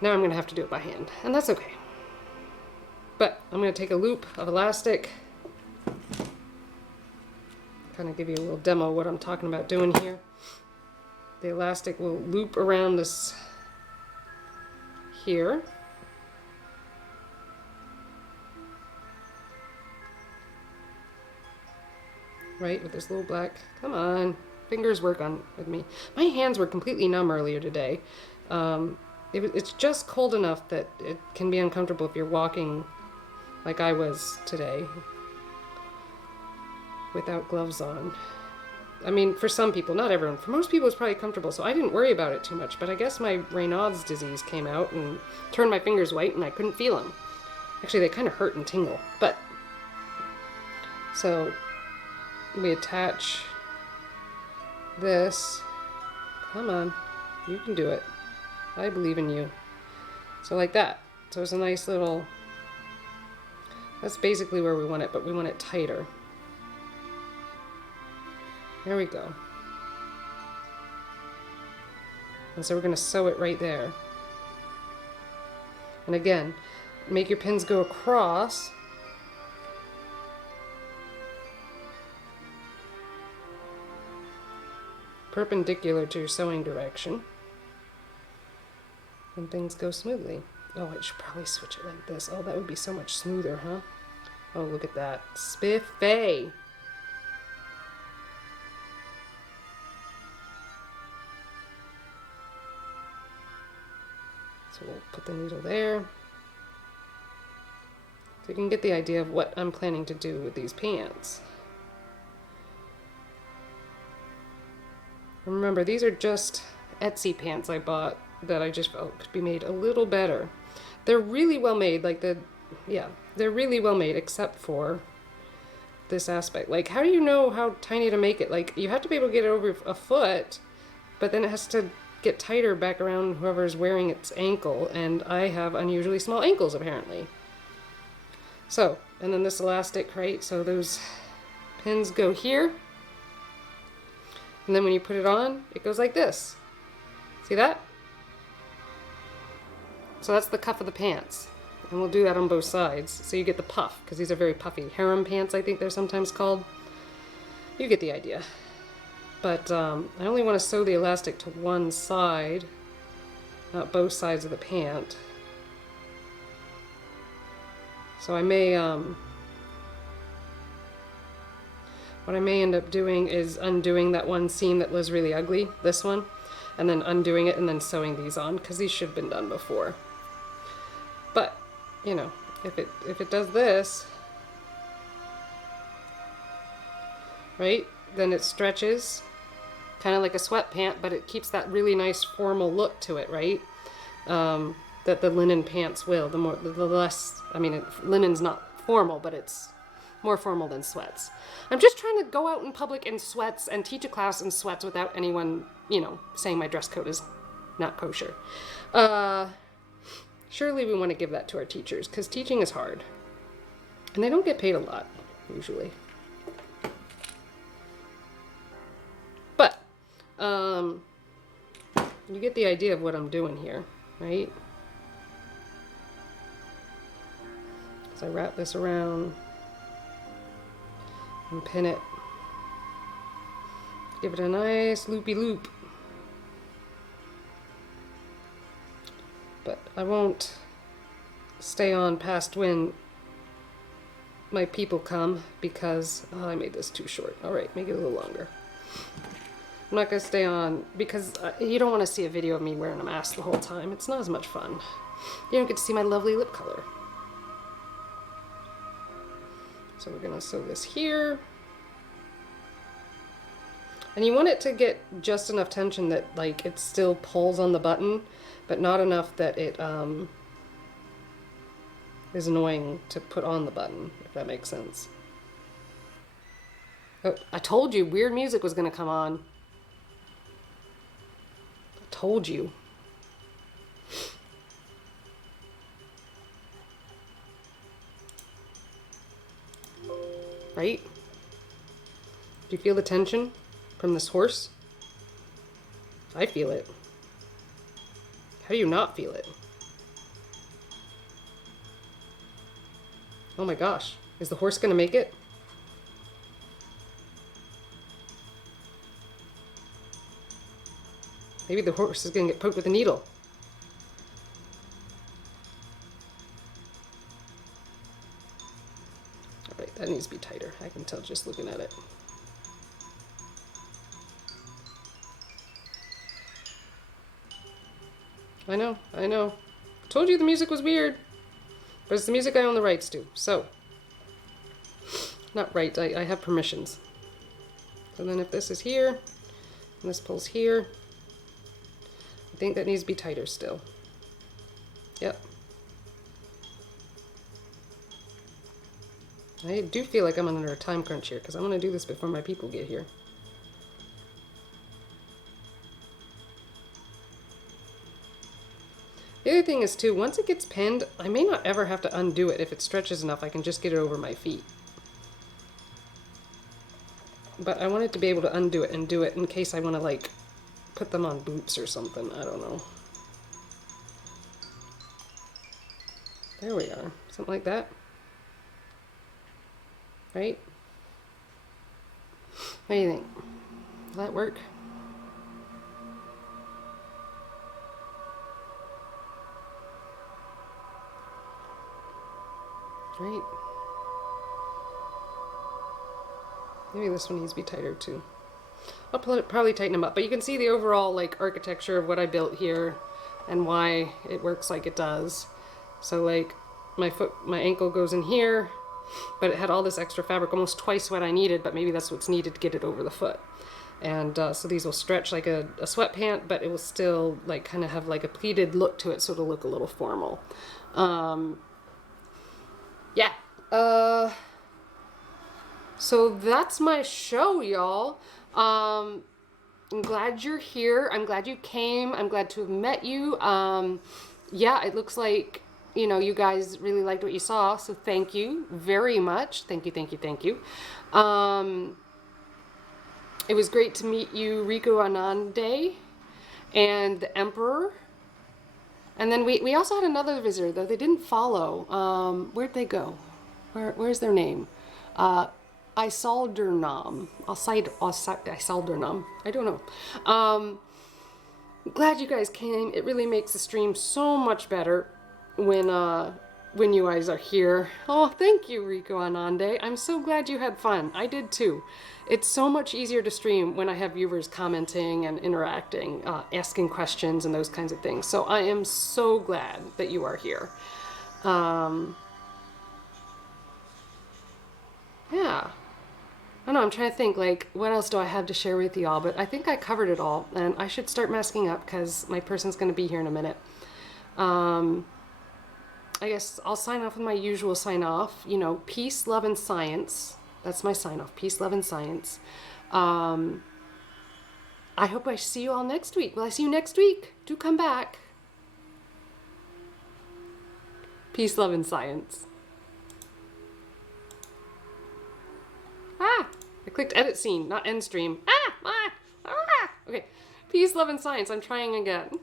Now I'm gonna have to do it by hand, and that's okay. But I'm gonna take a loop of elastic, kind of give you a little demo of what I'm talking about doing here. The elastic will loop around this here. Right, with this little black, come on, fingers work on with me. My hands were completely numb earlier today. It's just cold enough that it can be uncomfortable if you're walking like I was today without gloves on. I mean, for some people, not everyone. For most people, it's probably comfortable, so I didn't worry about it too much. But I guess my Raynaud's disease came out and turned my fingers white, and I couldn't feel them. Actually, they kind of hurt and tingle. But so we attach this. Come on, you can do it. I believe in you. So like that. So it's a nice little, that's basically where we want it, but we want it tighter. There we go. And so we're going to sew it right there. And again, make your pins go across. Perpendicular to your sewing direction. And things go smoothly. Oh, I should probably switch it like this. Oh, that would be so much smoother, huh? Oh, look at that. Spiffy. So we'll put the needle there. So you can get the idea of what I'm planning to do with these pants. And remember, these are just Etsy pants I bought that I just felt could be made a little better. They're really well made, like they're really well made except for this aspect. Like, how do you know how tiny to make it? Like, you have to be able to get it over a foot, but then it has to get tighter back around whoever's wearing its ankle, and I have unusually small ankles apparently. So, and then this elastic, right? So those pins go here, and then when you put it on, it goes like this. See that? So that's the cuff of the pants. And we'll do that on both sides. So you get the puff, because these are very puffy. Harem pants, I think they're sometimes called. You get the idea. But I only want to sew the elastic to one side, not both sides of the pant. So I may, what I may end up doing is undoing that one seam that was really ugly, this one, and then undoing it and then sewing these on, because these should have been done before. But, you know, if it does this, right, then it stretches, kind of like a sweatpant, but it keeps that really nice formal look to it, right? That the linen pants will. The less, I mean, linen's not formal, but it's more formal than sweats. I'm just trying to go out in public in sweats and teach a class in sweats without anyone, you know, saying my dress code is not kosher. Surely we want to give that to our teachers, because teaching is hard. And they don't get paid a lot, usually. But, you get the idea of what I'm doing here, right? So I wrap this around and pin it. Give it a nice loopy loop. But I won't stay on past when my people come, because I made this too short. All right, make it a little longer. I'm not going to stay on because you don't want to see a video of me wearing a mask the whole time. It's not as much fun. You don't get to see my lovely lip color. So we're going to sew this here. And you want it to get just enough tension that like it still pulls on the button, but not enough that it is annoying to put on the button, if that makes sense. Oh, I told you weird music was going to come on. I told you. Right? Do you feel the tension from this horse? I feel it. How do you not feel it? Oh my gosh. Is the horse going to make it? Maybe the horse is going to get poked with a needle. Alright, that needs to be tighter. I can tell just looking at it. I know. I told you the music was weird. But it's the music I own the rights to, so. Not right, I have permissions. So then if this is here, and this pulls here, I think that needs to be tighter still. Yep. I do feel like I'm under a time crunch here, because I want to do this before my people get here. The other thing is too, once it gets pinned, I may not ever have to undo it. If it stretches enough, I can just get it over my feet. But I wanted to be able to undo it and do it in case I want to like put them on boots or something. I don't know. There we are. Something like that. Right? What do you think? Will that work? Right. Maybe this one needs to be tighter too. I'll probably tighten them up, but you can see the overall like architecture of what I built here and why it works like it does. So like my ankle goes in here, but it had all this extra fabric, almost twice what I needed, but maybe that's what's needed to get it over the foot. And so these will stretch like a sweatpant, but it will still like kind of have like a pleated look to it, so it'll look a little formal. Yeah. So that's my show, y'all. I'm glad you're here. I'm glad you came. I'm glad to have met you. Yeah, it looks like, you know, you guys really liked what you saw, so thank you very much. Thank you, thank you, thank you. It was great to meet you, Riku Anande, and the Emperor. And then we also had another visitor, though they didn't follow. Where'd they go? Where's their name? Isaldernam. Isaldernam. I don't know. Glad you guys came. It really makes the stream so much better when you guys are here. Oh, thank you, Rico Anande. I'm so glad you had fun. I did too. It's so much easier to stream when I have viewers commenting and interacting, asking questions and those kinds of things. So I am so glad that you are here. Yeah. I don't know, I'm trying to think, like, what else do I have to share with you all? But I think I covered it all, and I should start masking up because my person's going to be here in a minute. I guess I'll sign off with my usual sign off. You know, peace, love, and science. That's my sign off. Peace, love, and science. I hope I see you all next week. Will I see you next week? Do come back. Peace, love, and science. Ah! I clicked edit scene, not end stream. Okay. Peace, love, and science. I'm trying again.